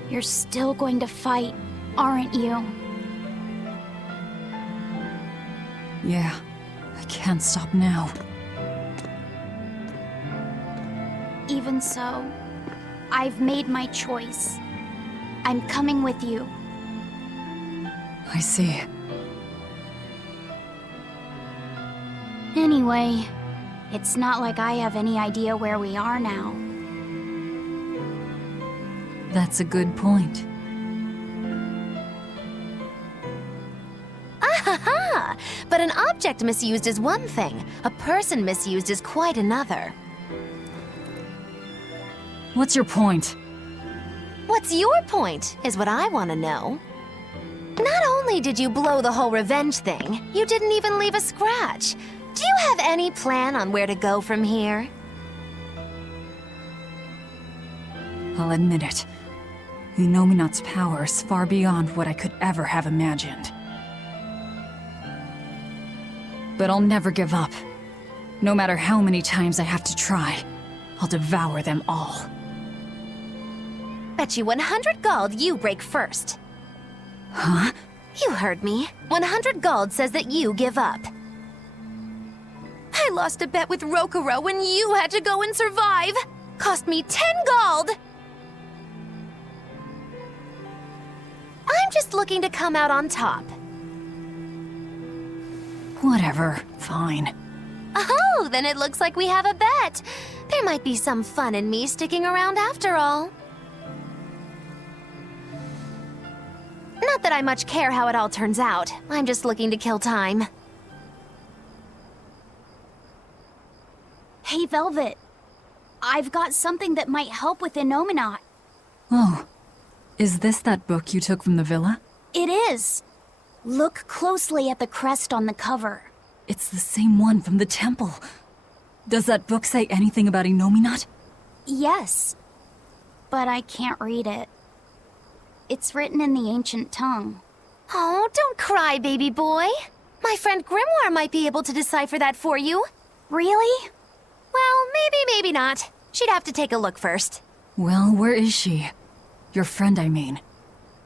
You're still going to fight, aren't you? Yeah, I can't stop now. Even so, I've made my choice. I'm coming with you. I see. Anyway, it's not like I have any idea where we are now. That's a good point. Ah-ha-ha! But an object misused is one thing. A person misused is quite another. What's your point? What's your point, is what I want to know. Not only did you blow the whole revenge thing, you didn't even leave a scratch. Do you have any plan on where to go from here? I'll admit it. Inominat's power is far beyond what I could ever have imagined. But I'll never give up. No matter how many times I have to try, I'll devour them all. Bet you 100 gold you break first. Huh? You heard me. 100 gold says that you give up. I lost a bet with Rokuro when you had to go and survive. Cost me 10 gold. I'm just looking to come out on top. Whatever. Fine. Oh, then it looks like we have a bet. There might be some fun in me sticking around after all. Not that I much care how it all turns out. I'm just looking to kill time. Hey, Velvet. I've got something that might help with Inominat. Oh. Is this that book you took from the villa? It is. Look closely at the crest on the cover. It's the same one from the temple. Does that book say anything about Inominat? Yes. But I can't read it. It's written in the ancient tongue. Oh, don't cry, baby boy. My friend Grimoire might be able to decipher that for you. Really? Well, maybe not. She'd have to take a look first. Well, where is she? Your friend, I mean.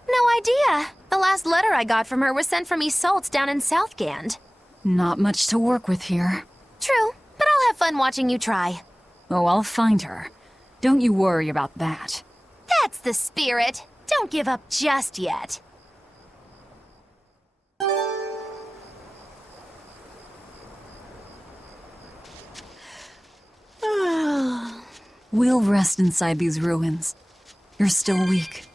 No idea. The last letter I got from her was sent from Isolde down in Southgand. Not much to work with here. True, but I'll have fun watching you try. Oh, I'll find her. Don't you worry about that. That's the spirit. Don't give up just yet. We'll rest inside these ruins. You're still weak.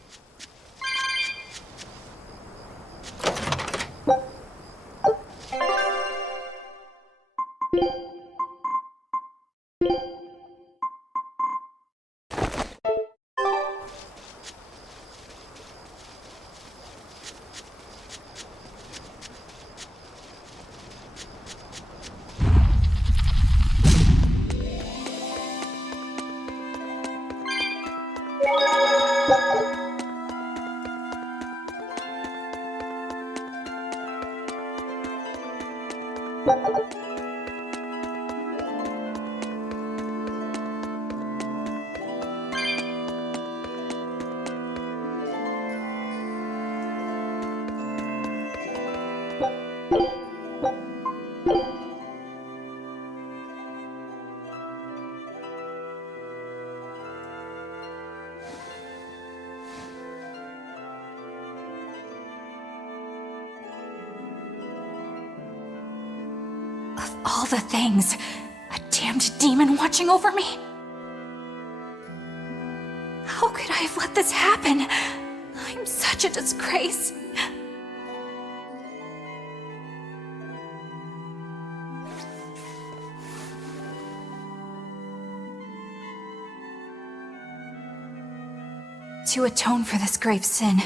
All the things. A damned demon watching over me. How could I have let this happen? I'm such a disgrace. To atone for this grave sin,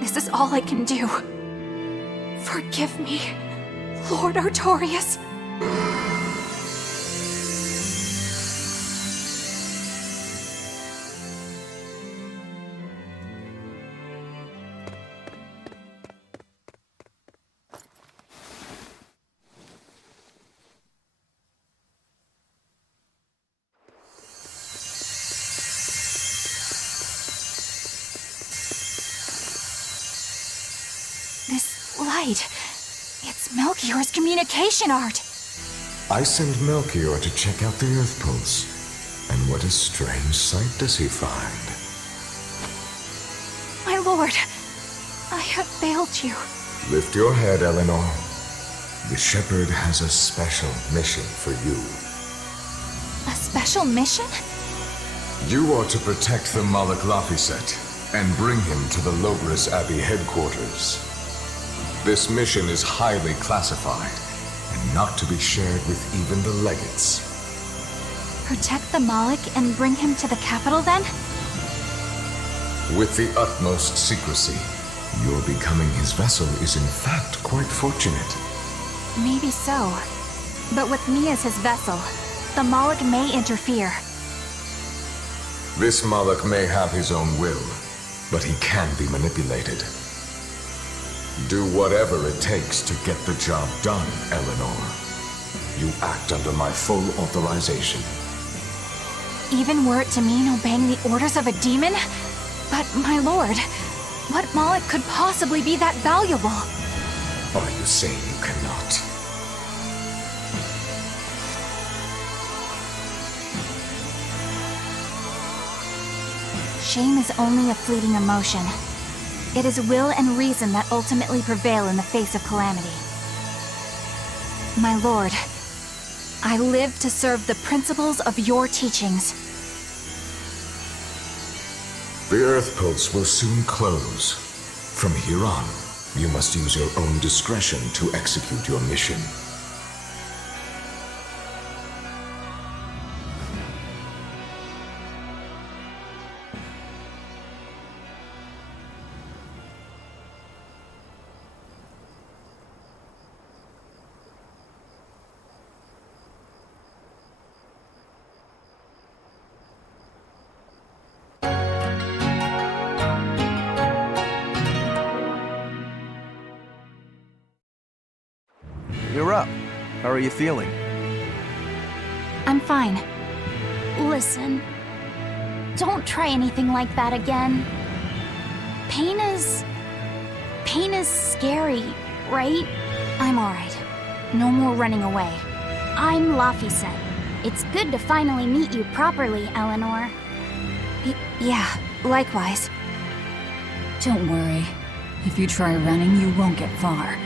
this is all I can do. Forgive me, Lord Artorias. This light, it's Melchior's communication art. I send Melchior to check out the Earth Pulse. And what a strange sight does he find? My lord, I have failed you. Lift your head, Eleanor. The Shepherd has a special mission for you. A special mission? You are to protect the Malak Laphicet and bring him to the Logres Abbey headquarters. This mission is highly classified and not to be shared with even the legates. Protect the Malik and bring him to the capital then? With the utmost secrecy, your becoming his vessel is in fact quite fortunate. Maybe so. But with me as his vessel, the Moloch may interfere. This Moloch may have his own will, but he can be manipulated. Do whatever it takes to get the job done, Eleanor. You act under my full authorization. Even were it to mean obeying the orders of a demon? But, my lord, what Moloch could possibly be that valuable? Are you saying you cannot? Shame is only a fleeting emotion. It is will and reason that ultimately prevail in the face of calamity. My lord, I live to serve the principles of your teachings. The Earth Pulse will soon close. From here on, you must use your own discretion to execute your mission. You're up. How are you feeling? I'm fine. Listen, don't try anything like that again. Pain is scary, right? I'm alright. No more running away. I'm Laphicet. It's good to finally meet you properly, Eleanor. Yeah, likewise. Don't worry. If you try running, you won't get far.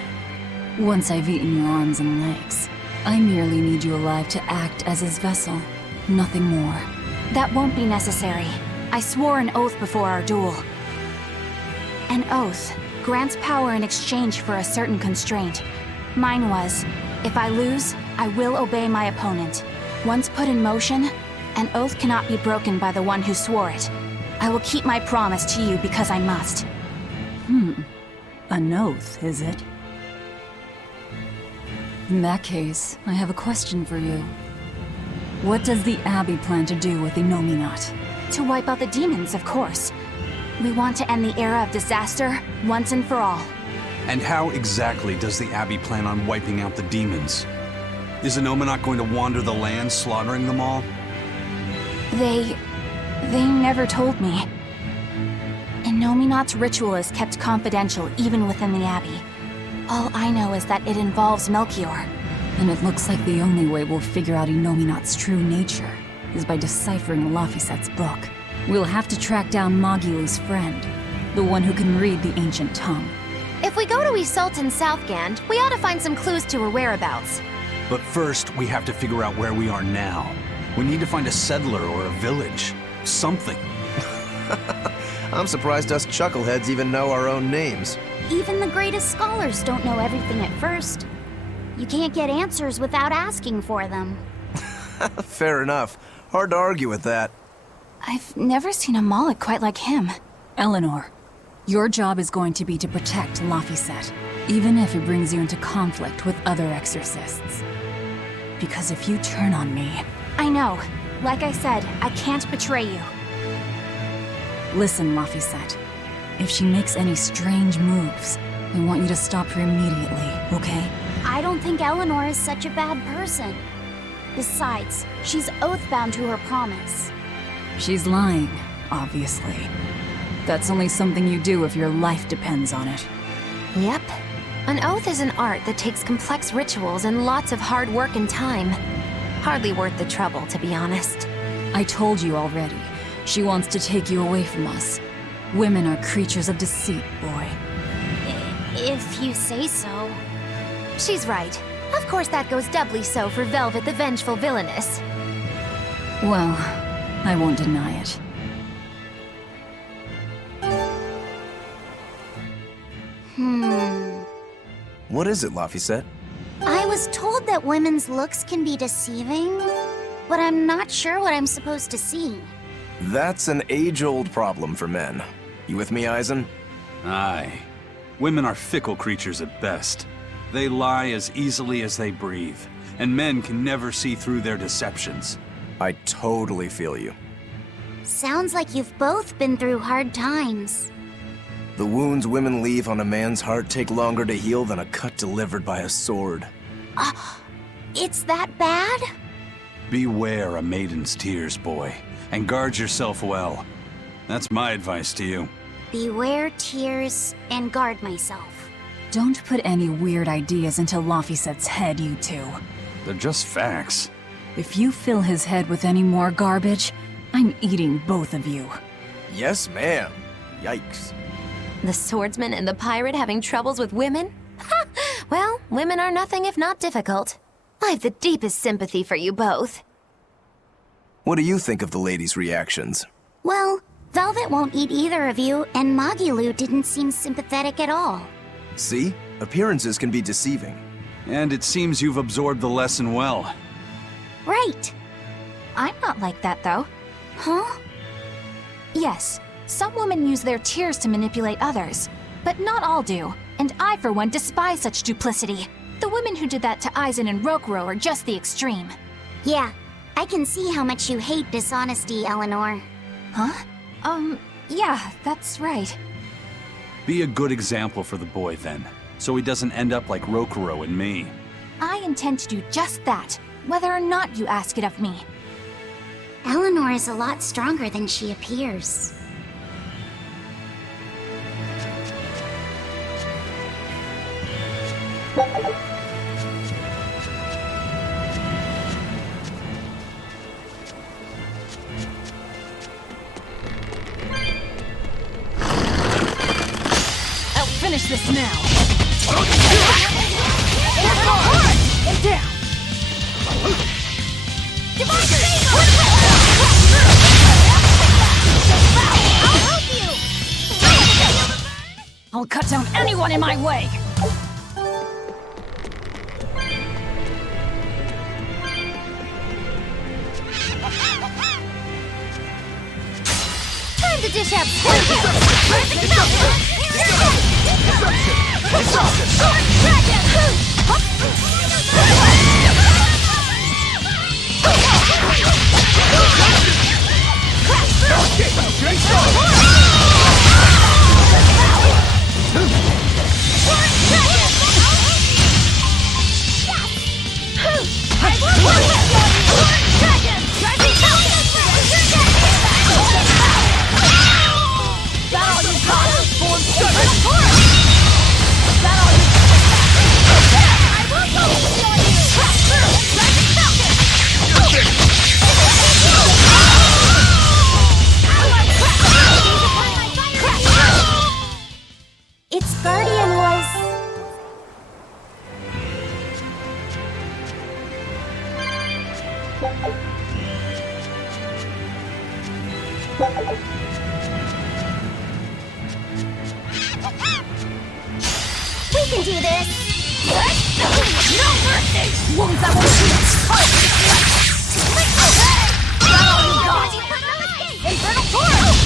Once I've eaten your arms and legs, I merely need you alive to act as his vessel. Nothing more. That won't be necessary. I swore an oath before our duel. An oath grants power in exchange for a certain constraint. Mine was, if I lose, I will obey my opponent. Once put in motion, an oath cannot be broken by the one who swore it. I will keep my promise to you because I must. An oath, is it? In that case, I have a question for you. What does the Abbey plan to do with Innominat? To wipe out the demons, of course. We want to end the era of disaster once and for all. And how exactly does the Abbey plan on wiping out the demons? Is Innominat going to wander the land, slaughtering them all? They never told me. Innominat's ritual is kept confidential even within the Abbey. All I know is that it involves Melchior. And it looks like the only way we'll figure out Innominat's true nature is by deciphering Laphicet's book. We'll have to track down Magilu's friend, the one who can read the ancient tongue. If we go to Iseult in Southgand, we ought to find some clues to her whereabouts. But first, we have to figure out where we are now. We need to find a settler or a village. Something. I'm surprised us chuckleheads even know our own names. Even the greatest scholars don't know everything at first. You can't get answers without asking for them. Fair enough. Hard to argue with that. I've never seen a Moloch quite like him. Eleanor, your job is going to be to protect Laphicet, even if it brings you into conflict with other exorcists. Because if you turn on me... I know. Like I said, I can't betray you. Listen, Laphicet. If she makes any strange moves, I want you to stop her immediately, okay? I don't think Eleanor is such a bad person. Besides, she's oath-bound to her promise. She's lying, obviously. That's only something you do if your life depends on it. Yep. An oath is an art that takes complex rituals and lots of hard work and time. Hardly worth the trouble, to be honest. I told you already. She wants to take you away from us. Women are creatures of deceit, boy. If you say so. She's right. Of course that goes doubly so for Velvet the Vengeful Villainess. Well, I won't deny it. What is it, Laphicet? I was told that women's looks can be deceiving, but I'm not sure what I'm supposed to see. That's an age-old problem for men. You with me, Eisen? Aye. Women are fickle creatures at best. They lie as easily as they breathe, and men can never see through their deceptions. I totally feel you. Sounds like you've both been through hard times. The wounds women leave on a man's heart take longer to heal than a cut delivered by a sword. It's that bad? Beware a maiden's tears, boy, and guard yourself well. That's my advice to you. Beware tears and guard myself. Don't put any weird ideas into Laphicet's head, you two. They're just facts. If you fill his head with any more garbage, I'm eating both of you. Yes, ma'am. Yikes. The swordsman and the pirate having troubles with women? Ha! Well, women are nothing if not difficult. I've the deepest sympathy for you both. What do you think of the ladies' reactions? Well, Velvet won't eat either of you, and Magilu didn't seem sympathetic at all. See? Appearances can be deceiving. And it seems you've absorbed the lesson well. Right. I'm not like that, though. Huh? Yes, some women use their tears to manipulate others, but not all do, and I, for one, despise such duplicity. The women who did that to Eisen and Rokuro are just the extreme. Yeah, I can see how much you hate dishonesty, Eleanor. Huh? Yeah, that's right. Be a good example for the boy, then, so he doesn't end up like Rokuro and me. I intend to do just that, whether or not you ask it of me. Eleanor is a lot stronger than she appears. I'll finish this now. And down! I'll cut down anyone in my way! Time to dish out Its guardian was... We can do this! No mercy! Wounds that will heal! That's all you got! Infernal Torch!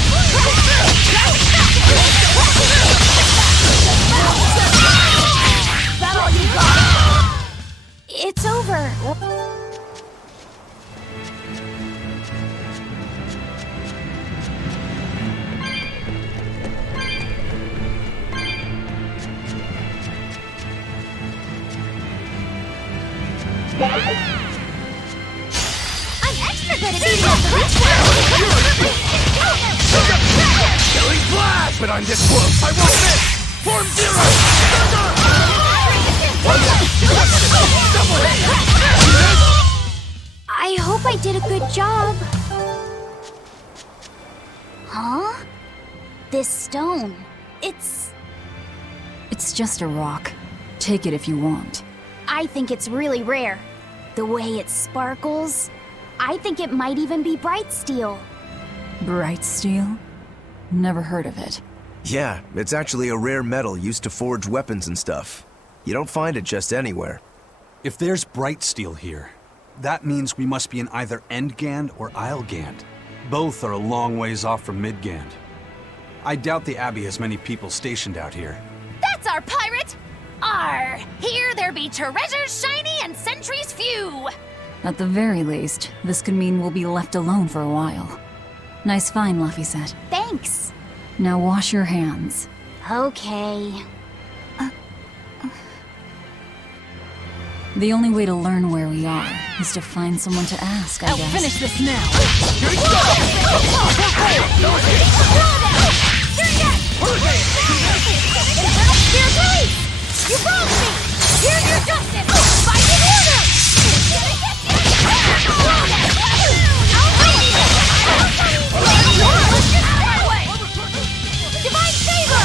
That all you got? It's over! I'm extra good at beating up the rich Killing flash! But I'm this close, I won't miss! Form zero! I hope I did a good job. Huh? This stone. It's just a rock. Take it if you want. I think it's really rare. The way it sparkles. I think it might even be bright steel. Bright steel? Never heard of it. Yeah, it's actually a rare metal used to forge weapons and stuff. You don't find it just anywhere. If there's bright steel here, that means we must be in either Endgand or Islegand. Both are a long ways off from Midgand. I doubt the Abbey has many people stationed out here. That's our pirate! Arr! Here there be treasures shiny and sentries few! At the very least, this could mean we'll be left alone for a while. Nice find, Laphicet. Thanks. Now wash your hands. Okay. The only way to learn where we are is to find someone to ask, I guess. I'll finish this now! Dear police! You wronged me! Here's your justice! Fighting order! Divine favor!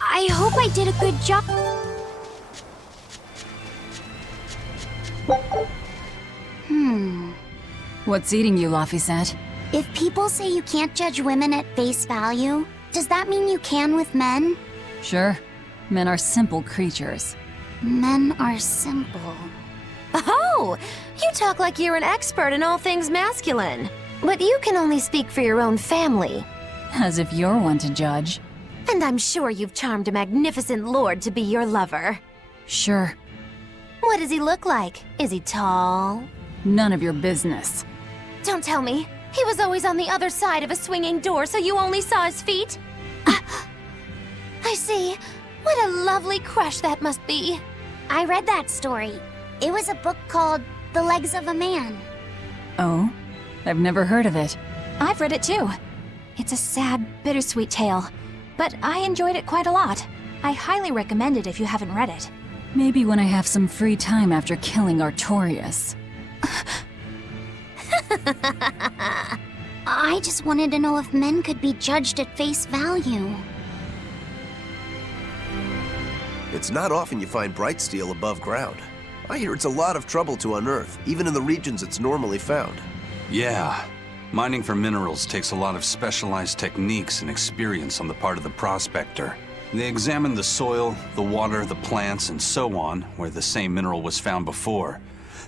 I hope I did a good job. What's eating you, Laphicet? If people say you can't judge women at face value, does that mean you can with men? Sure. Men are simple creatures. Men are simple. Oh! You talk like you're an expert in all things masculine. But you can only speak for your own family. As if you're one to judge. And I'm sure you've charmed a magnificent lord to be your lover. Sure. What does he look like? Is he tall? None of your business. Don't tell me. He was always on the other side of a swinging door, so you only saw his feet? I see. What a lovely crush that must be. I read that story. It was a book called The Legs of a Man. Oh? I've never heard of it. I've read it too. It's a sad, bittersweet tale, but I enjoyed it quite a lot. I highly recommend it if you haven't read it. Maybe when I have some free time after killing Artorias. I just wanted to know if men could be judged at face value. It's not often you find bright steel above ground. I hear it's a lot of trouble to unearth, even in the regions it's normally found. Yeah. Mining for minerals takes a lot of specialized techniques and experience on the part of the prospector. They examine the soil, the water, the plants, and so on, where the same mineral was found before.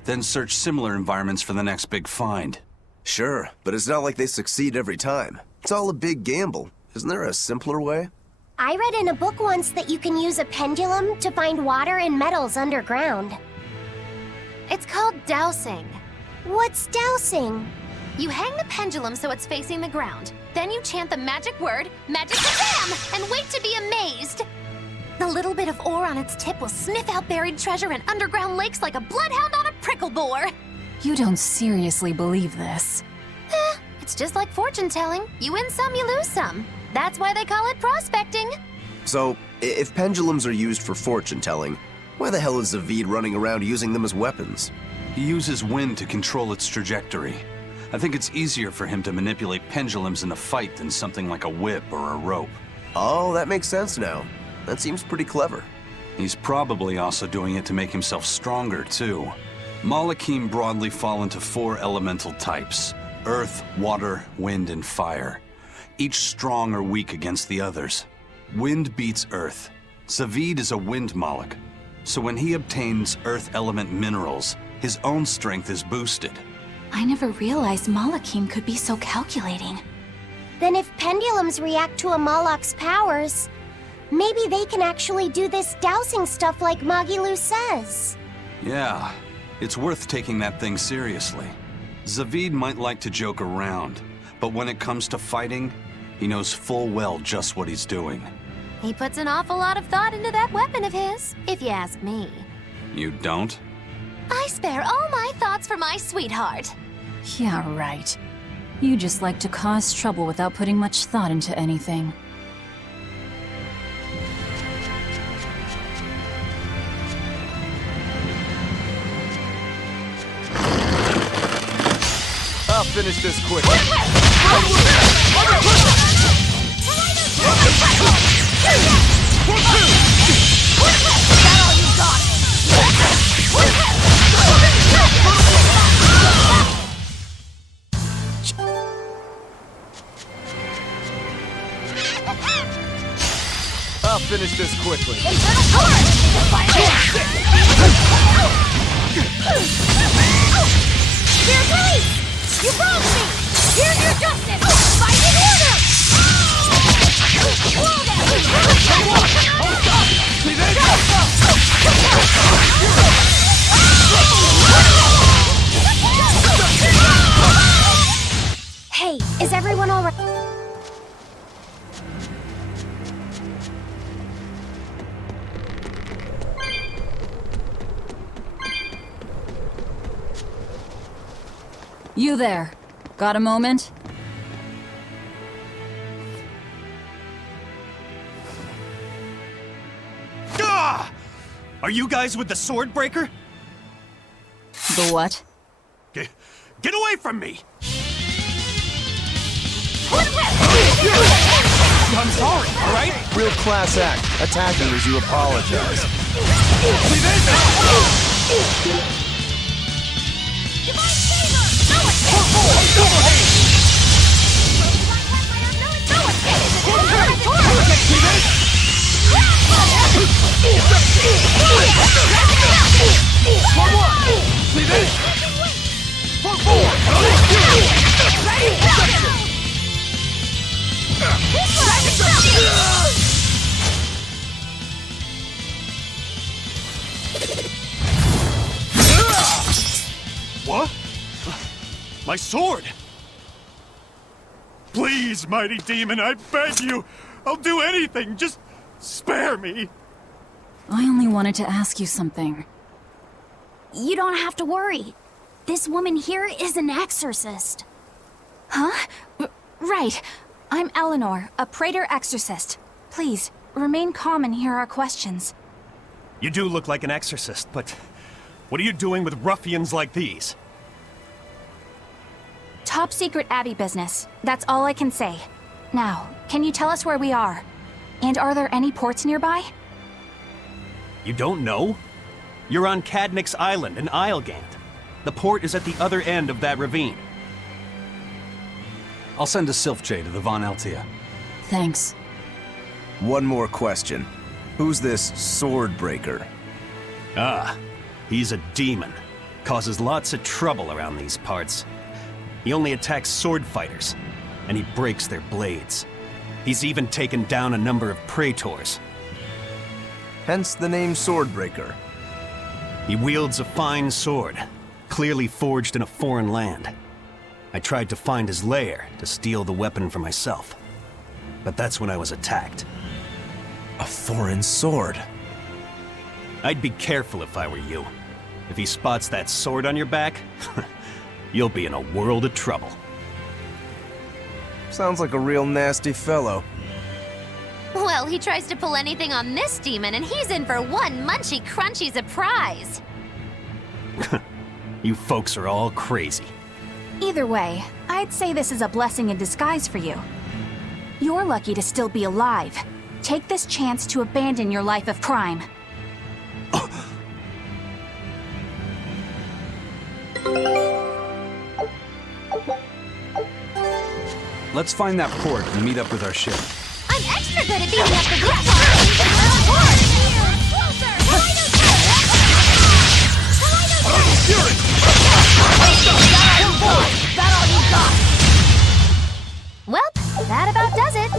Then search similar environments for the next big find. Sure, but it's not like they succeed every time. It's all a big gamble. Isn't there a simpler way? I read in a book once that you can use a pendulum to find water and metals underground. It's called dowsing. What's dowsing? You hang the pendulum so it's facing the ground. Then you chant the magic word, Magic Shazam, and wait to be amazed. The little bit of ore on its tip will sniff out buried treasure in underground lakes like a bloodhound on a prickle bore. You don't seriously believe this. It's just like fortune telling. You win some, you lose some. That's why they call it prospecting. So, if pendulums are used for fortune telling, why the hell is Zavid running around using them as weapons? He uses wind to control its trajectory. I think it's easier for him to manipulate pendulums in a fight than something like a whip or a rope. Oh, that makes sense now. That seems pretty clever. He's probably also doing it to make himself stronger, too. Malachim broadly fall into 4 elemental types: earth, water, wind, and fire. Each strong or weak against the others. Wind beats earth. Zavid is a wind Malach, so when he obtains earth element minerals, his own strength is boosted. I never realized Malachim could be so calculating. Then if pendulums react to a Moloch's powers, maybe they can actually do this dowsing stuff like Magilu says. Yeah, it's worth taking that thing seriously. Zavid might like to joke around, but when it comes to fighting, he knows full well just what he's doing. He puts an awful lot of thought into that weapon of his, if you ask me. You don't? I spare all my thoughts for my sweetheart. Yeah, right. You just like to cause trouble without putting much thought into anything. I'll finish this quickly. I'll finish this quickly. Dear police! You wronged me! everyone all right? You there. Got a moment? Gah! Are you guys with the Swordbreaker? The what? Get away from me! I'm sorry, alright? Real class act. Attacking as you apologize. What? My sword! Please, mighty demon, I beg you! I'll do anything, just spare me! I only wanted to ask you something. You don't have to worry. This woman here is an exorcist. Huh? Right. I'm Eleanor, a Praetor exorcist. Please, remain calm and hear our questions. You do look like an exorcist, but what are you doing with ruffians like these? Top secret Abbey business. That's all I can say. Now, can you tell us where we are? And are there any ports nearby? You don't know? You're on Cadnix Island in Islegand. The port is at the other end of that ravine. I'll send a Sylphjay to the Von Eltia. Thanks. One more question. Who's this Swordbreaker? Ah, he's a demon. Causes lots of trouble around these parts. He only attacks sword fighters, and he breaks their blades. He's even taken down a number of praetors. Hence the name Swordbreaker. He wields a fine sword, clearly forged in a foreign land. I tried to find his lair to steal the weapon for myself, but that's when I was attacked. A foreign sword. I'd be careful if I were you. If he spots that sword on your back, you'll be in a world of trouble. Sounds like a real nasty fellow. Well, he tries to pull anything on this demon, and he's in for one munchy crunchy surprise. You folks are all crazy. Either way, I'd say this is a blessing in disguise for you. You're lucky to still be alive. Take this chance to abandon your life of crime. Let's find that port and meet up with our ship. I'm extra good at beating up the grass. Well, that about does it.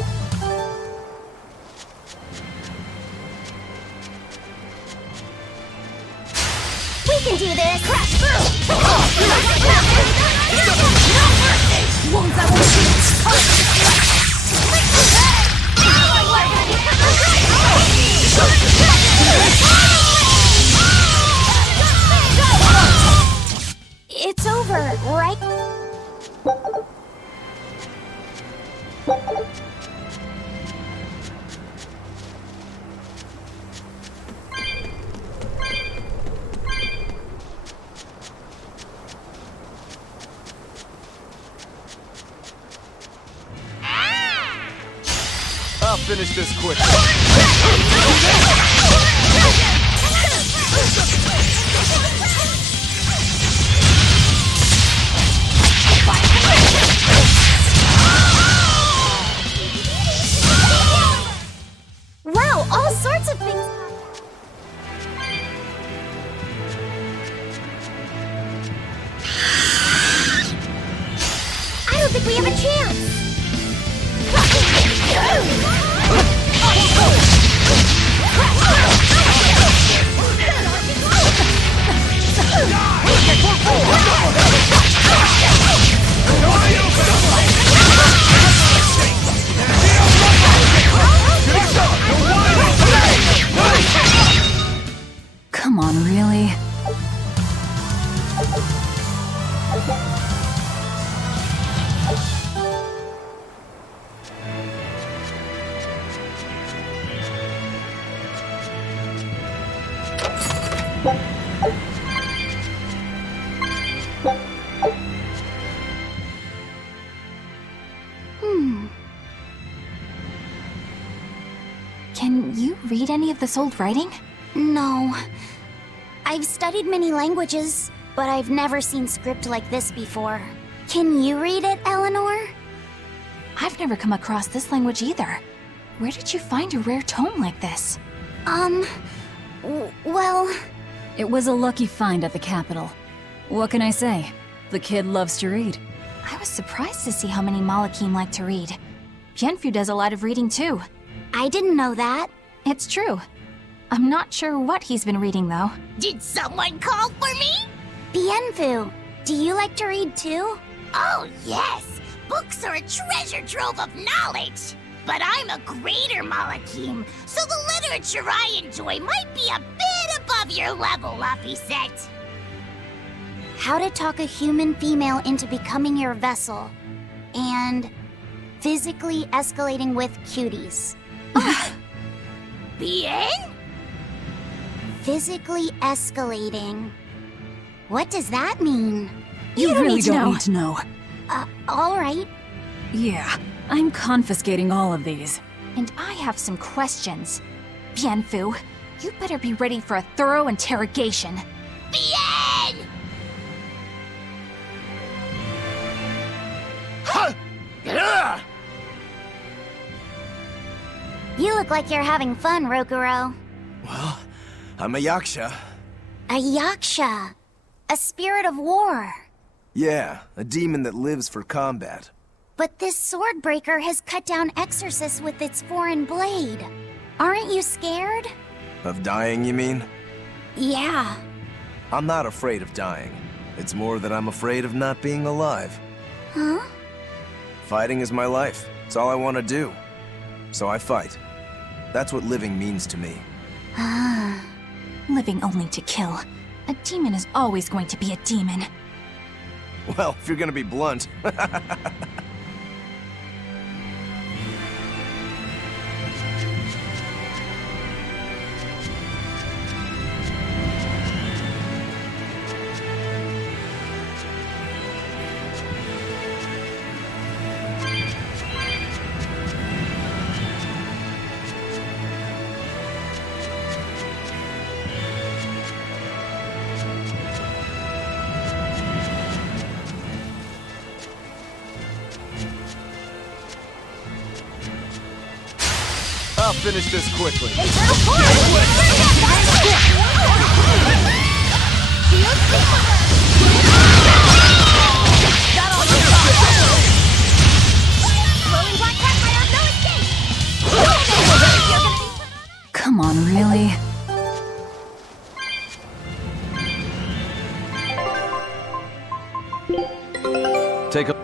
We can do this. Crash through. Wounds that will It's over, right? I'll finish this quick. Wow, all sorts of things. I don't think we have a chance. Can you read any of this old writing? No. I've studied many languages, but I've never seen script like this before. Can you read it, Eleanor? I've never come across this language either. Where did you find a rare tome like this? Well... It was a lucky find at the capital. What can I say? The kid loves to read. I was surprised to see how many Malakim like to read. Bienfu does a lot of reading too. I didn't know that. It's true. I'm not sure what he's been reading though. Did someone call for me? Bienfu, do you like to read too? Oh, yes. Books are a treasure trove of knowledge. But I'm a greater Malakim, so the literature I enjoy might be a bit above your level, Laphicet. How to talk a human female into becoming your vessel. And physically escalating with cuties. Bien? Physically escalating. What does that mean? You really don't need to know. Alright. Yeah, I'm confiscating all of these. And I have some questions. Bienfu, you better be ready for a thorough interrogation. Bien! You look like you're having fun, Rokuro. Well, I'm a yaksha. A yaksha. A spirit of war. Yeah, a demon that lives for combat. But this swordbreaker has cut down exorcists with its foreign blade. Aren't you scared? Of dying, you mean? Yeah. I'm not afraid of dying. It's more that I'm afraid of not being alive. Huh? Fighting is my life. It's all I want to do. So I fight. That's what living means to me. Ah. Living only to kill. A demon is always going to be a demon. Well, if you're gonna be blunt. I'll finish this quickly. Come on, really? Take a...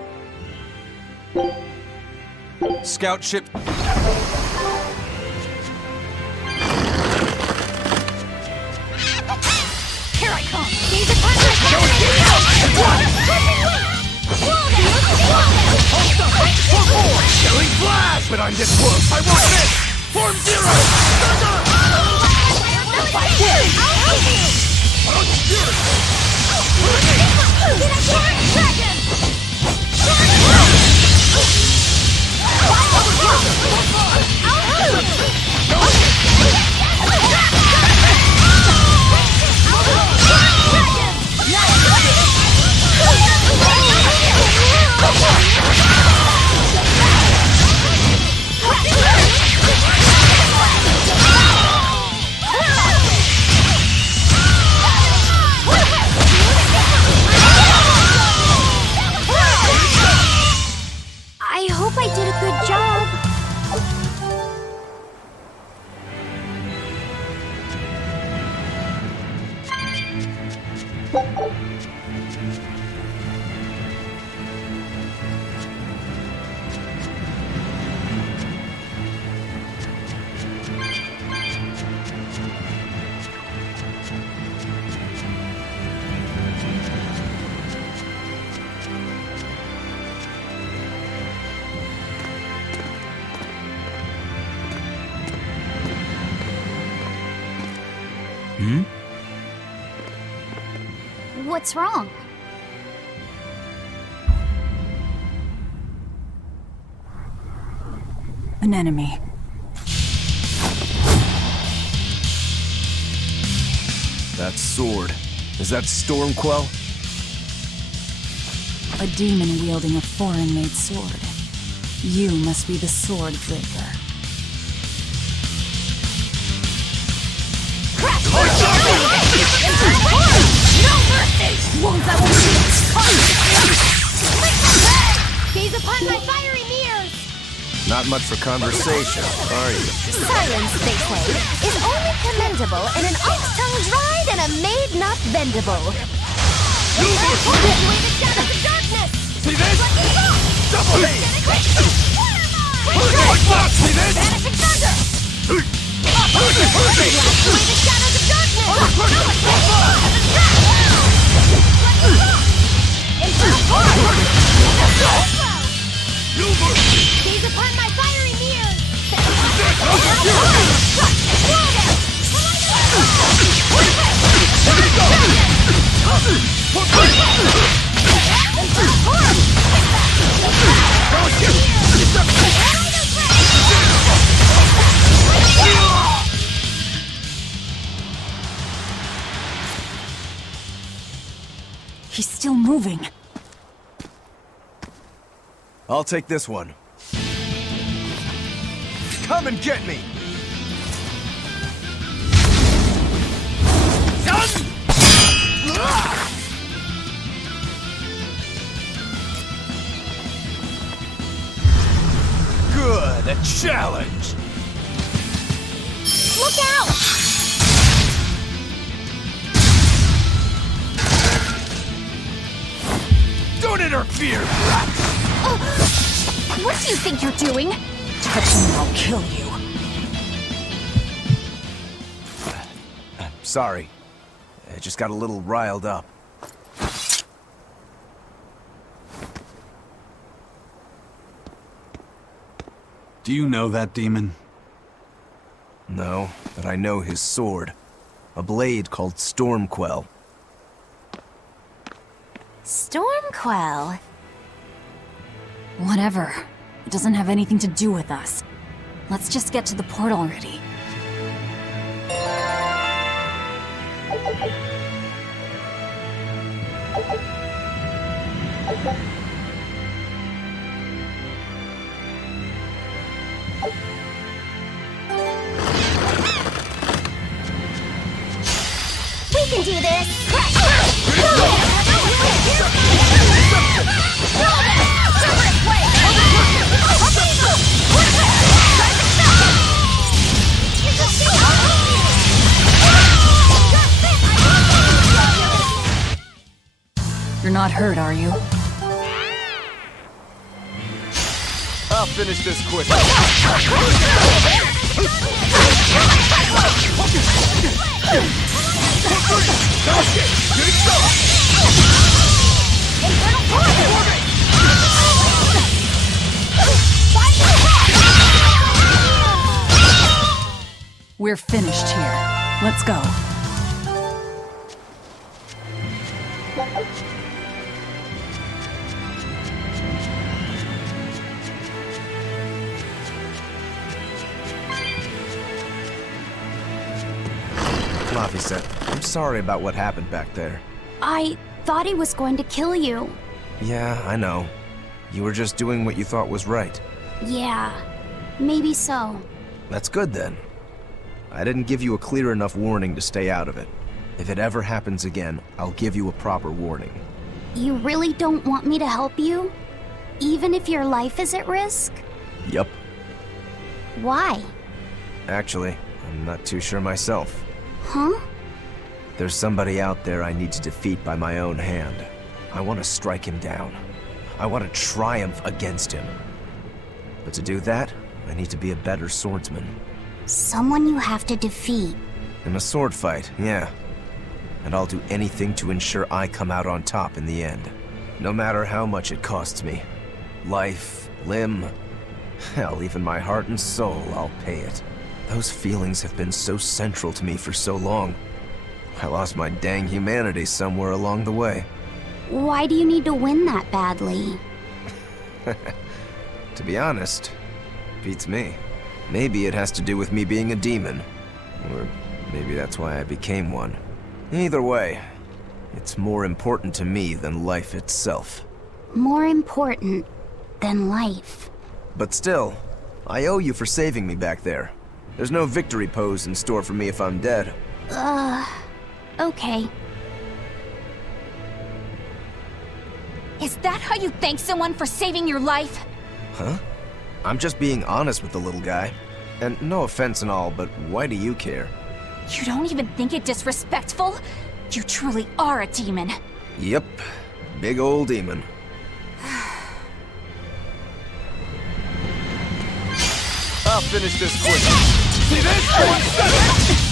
Scout ship... Here I come! These Killing flash! But I'm this close! I want this! Form zero! I hope I did a good job. Hmm? What's wrong? An enemy. That sword. Is that Stormquell? A demon wielding a foreign-made sword. You must be the sword breaker. No mercy! Wounds I will gaze upon my fiery mirrors! Not much for conversation, are you? Silence, they say, is only commendable in an ox tongue dried and a maid not bendable. Graduated shadows of darkness! See this? Double hit! See this? Vanishing thunder! Graduated shadows of darkness! Gaze upon my fiery mirrors! He's still moving. I'll take this one. Come and get me! Good, a challenge! Look out! Don't interfere! What do you think you're doing? Touch me, I'll kill you. Sorry. I just got a little riled up. Do you know that demon? No, but I know his sword. A blade called Stormquell. Stormquell? Whatever. It doesn't have anything to do with us. Let's just get to the port already. We can do this! You're not hurt, are you? I'll finish this quick. We're finished here. Let's go. Laphicet, I'm sorry about what happened back there. I thought he was going to kill you. Yeah, I know. You were just doing what you thought was right. Yeah, maybe so. That's good then. I didn't give you a clear enough warning to stay out of it. If it ever happens again, I'll give you a proper warning. You really don't want me to help you? Even if your life is at risk? Yup. Why? Actually, I'm not too sure myself. Huh? There's somebody out there I need to defeat by my own hand. I want to strike him down. I want to triumph against him. But to do that, I need to be a better swordsman. Someone you have to defeat. In a sword fight, yeah. And I'll do anything to ensure I come out on top in the end. No matter how much it costs me. Life, limb, hell, even my heart and soul, I'll pay it. Those feelings have been so central to me for so long. I lost my dang humanity somewhere along the way. Why do you need to win that badly? To be honest, Beats me. Maybe it has to do with me being a demon. Or maybe that's why I became one. Either way, it's more important to me than life itself. More important than life. But still, I owe you for saving me back there. There's no victory pose in store for me if I'm dead. Okay. Is that how you thank someone for saving your life? Huh? I'm just being honest with the little guy. And no offense and all, but why do you care? You don't even think it disrespectful? You truly are a demon. Yep. Big old demon. I'll finish this quick. See this?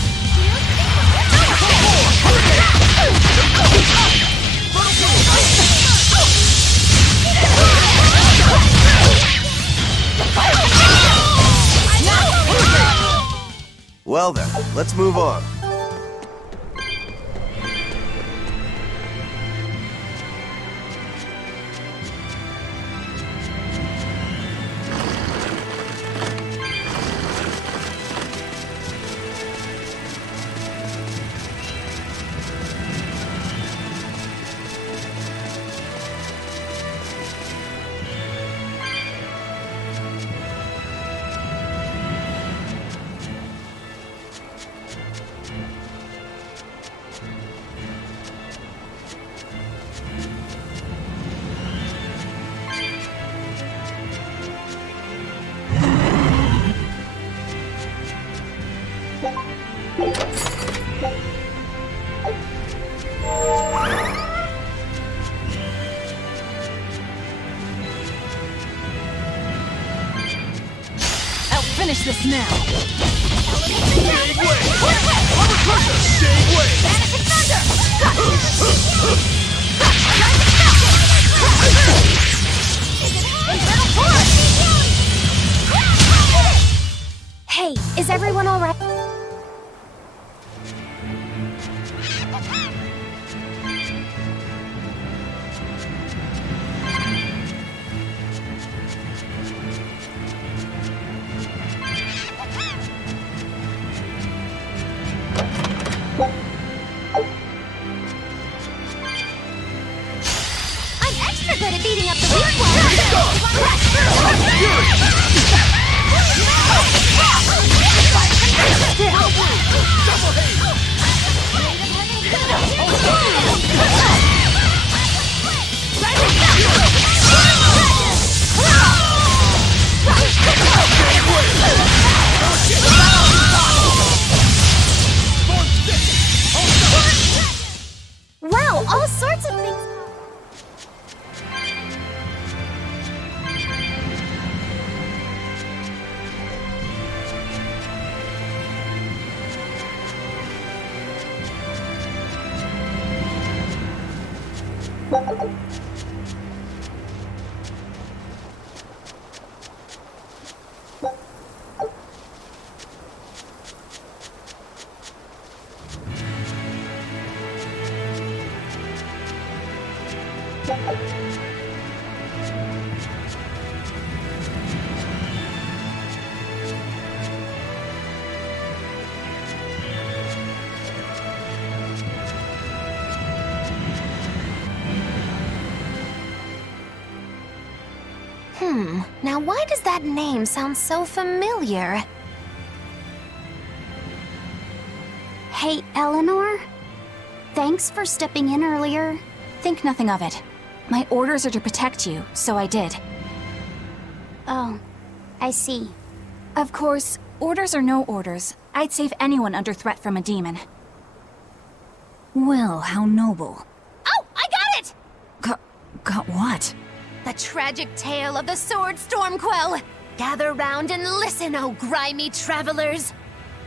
Well then, let's move on. Finish this now. Hey, is everyone all right? Wow, all sorts of things. Now why does that name sound so familiar? Hey, Eleanor? Thanks for stepping in earlier. Think nothing of it. My orders are to protect you, so I did. Oh, I see. Of course, orders or no orders, I'd save anyone under threat from a demon. Well, how noble. Oh, I got it! Got what? The tragic tale of the sword Stormquell. Gather round and listen, oh grimy travelers.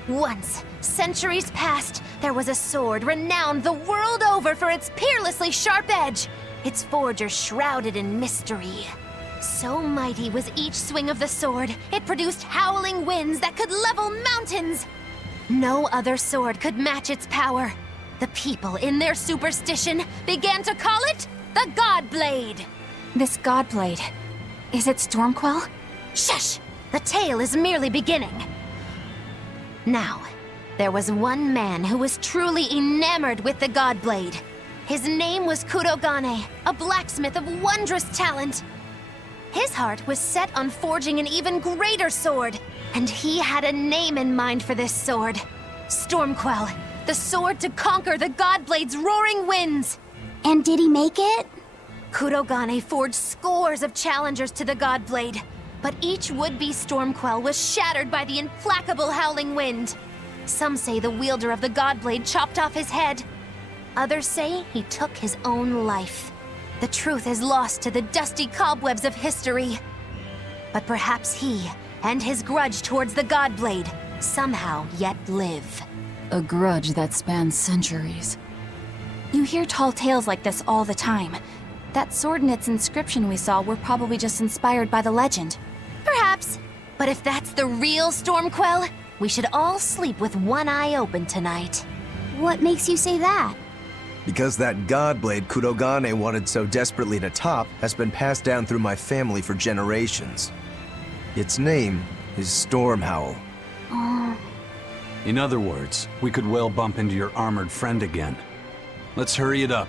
Once, centuries past, there was a sword renowned the world over for its peerlessly sharp edge, its forger shrouded in mystery. So mighty was each swing of the sword, it produced howling winds that could level mountains. No other sword could match its power. The people, in their superstition, began to call it the God Blade. This God Blade, is it Stormquell? Shush! The tale is merely beginning. Now, there was one man who was truly enamored with the Godblade. His name was Kurogane, a blacksmith of wondrous talent. His heart was set on forging an even greater sword, and he had a name in mind for this sword. Stormquell, the sword to conquer the Godblade's roaring winds. And did he make it? Kurogane forged scores of challengers to the Godblade, but each would-be Stormquell was shattered by the implacable howling wind. Some say the wielder of the Godblade chopped off his head. Others say he took his own life. The truth is lost to the dusty cobwebs of history. But perhaps he, and his grudge towards the Godblade, somehow yet live. A grudge that spans centuries. You hear tall tales like this all the time. That sword and its inscription we saw were probably just inspired by the legend. Perhaps. But if that's the real Stormquell, we should all sleep with one eye open tonight. What makes you say that? Because that Godblade Kurogane wanted so desperately to top has been passed down through my family for generations. Its name is Stormhowl. In other words, we could well bump into your armored friend again. Let's hurry it up.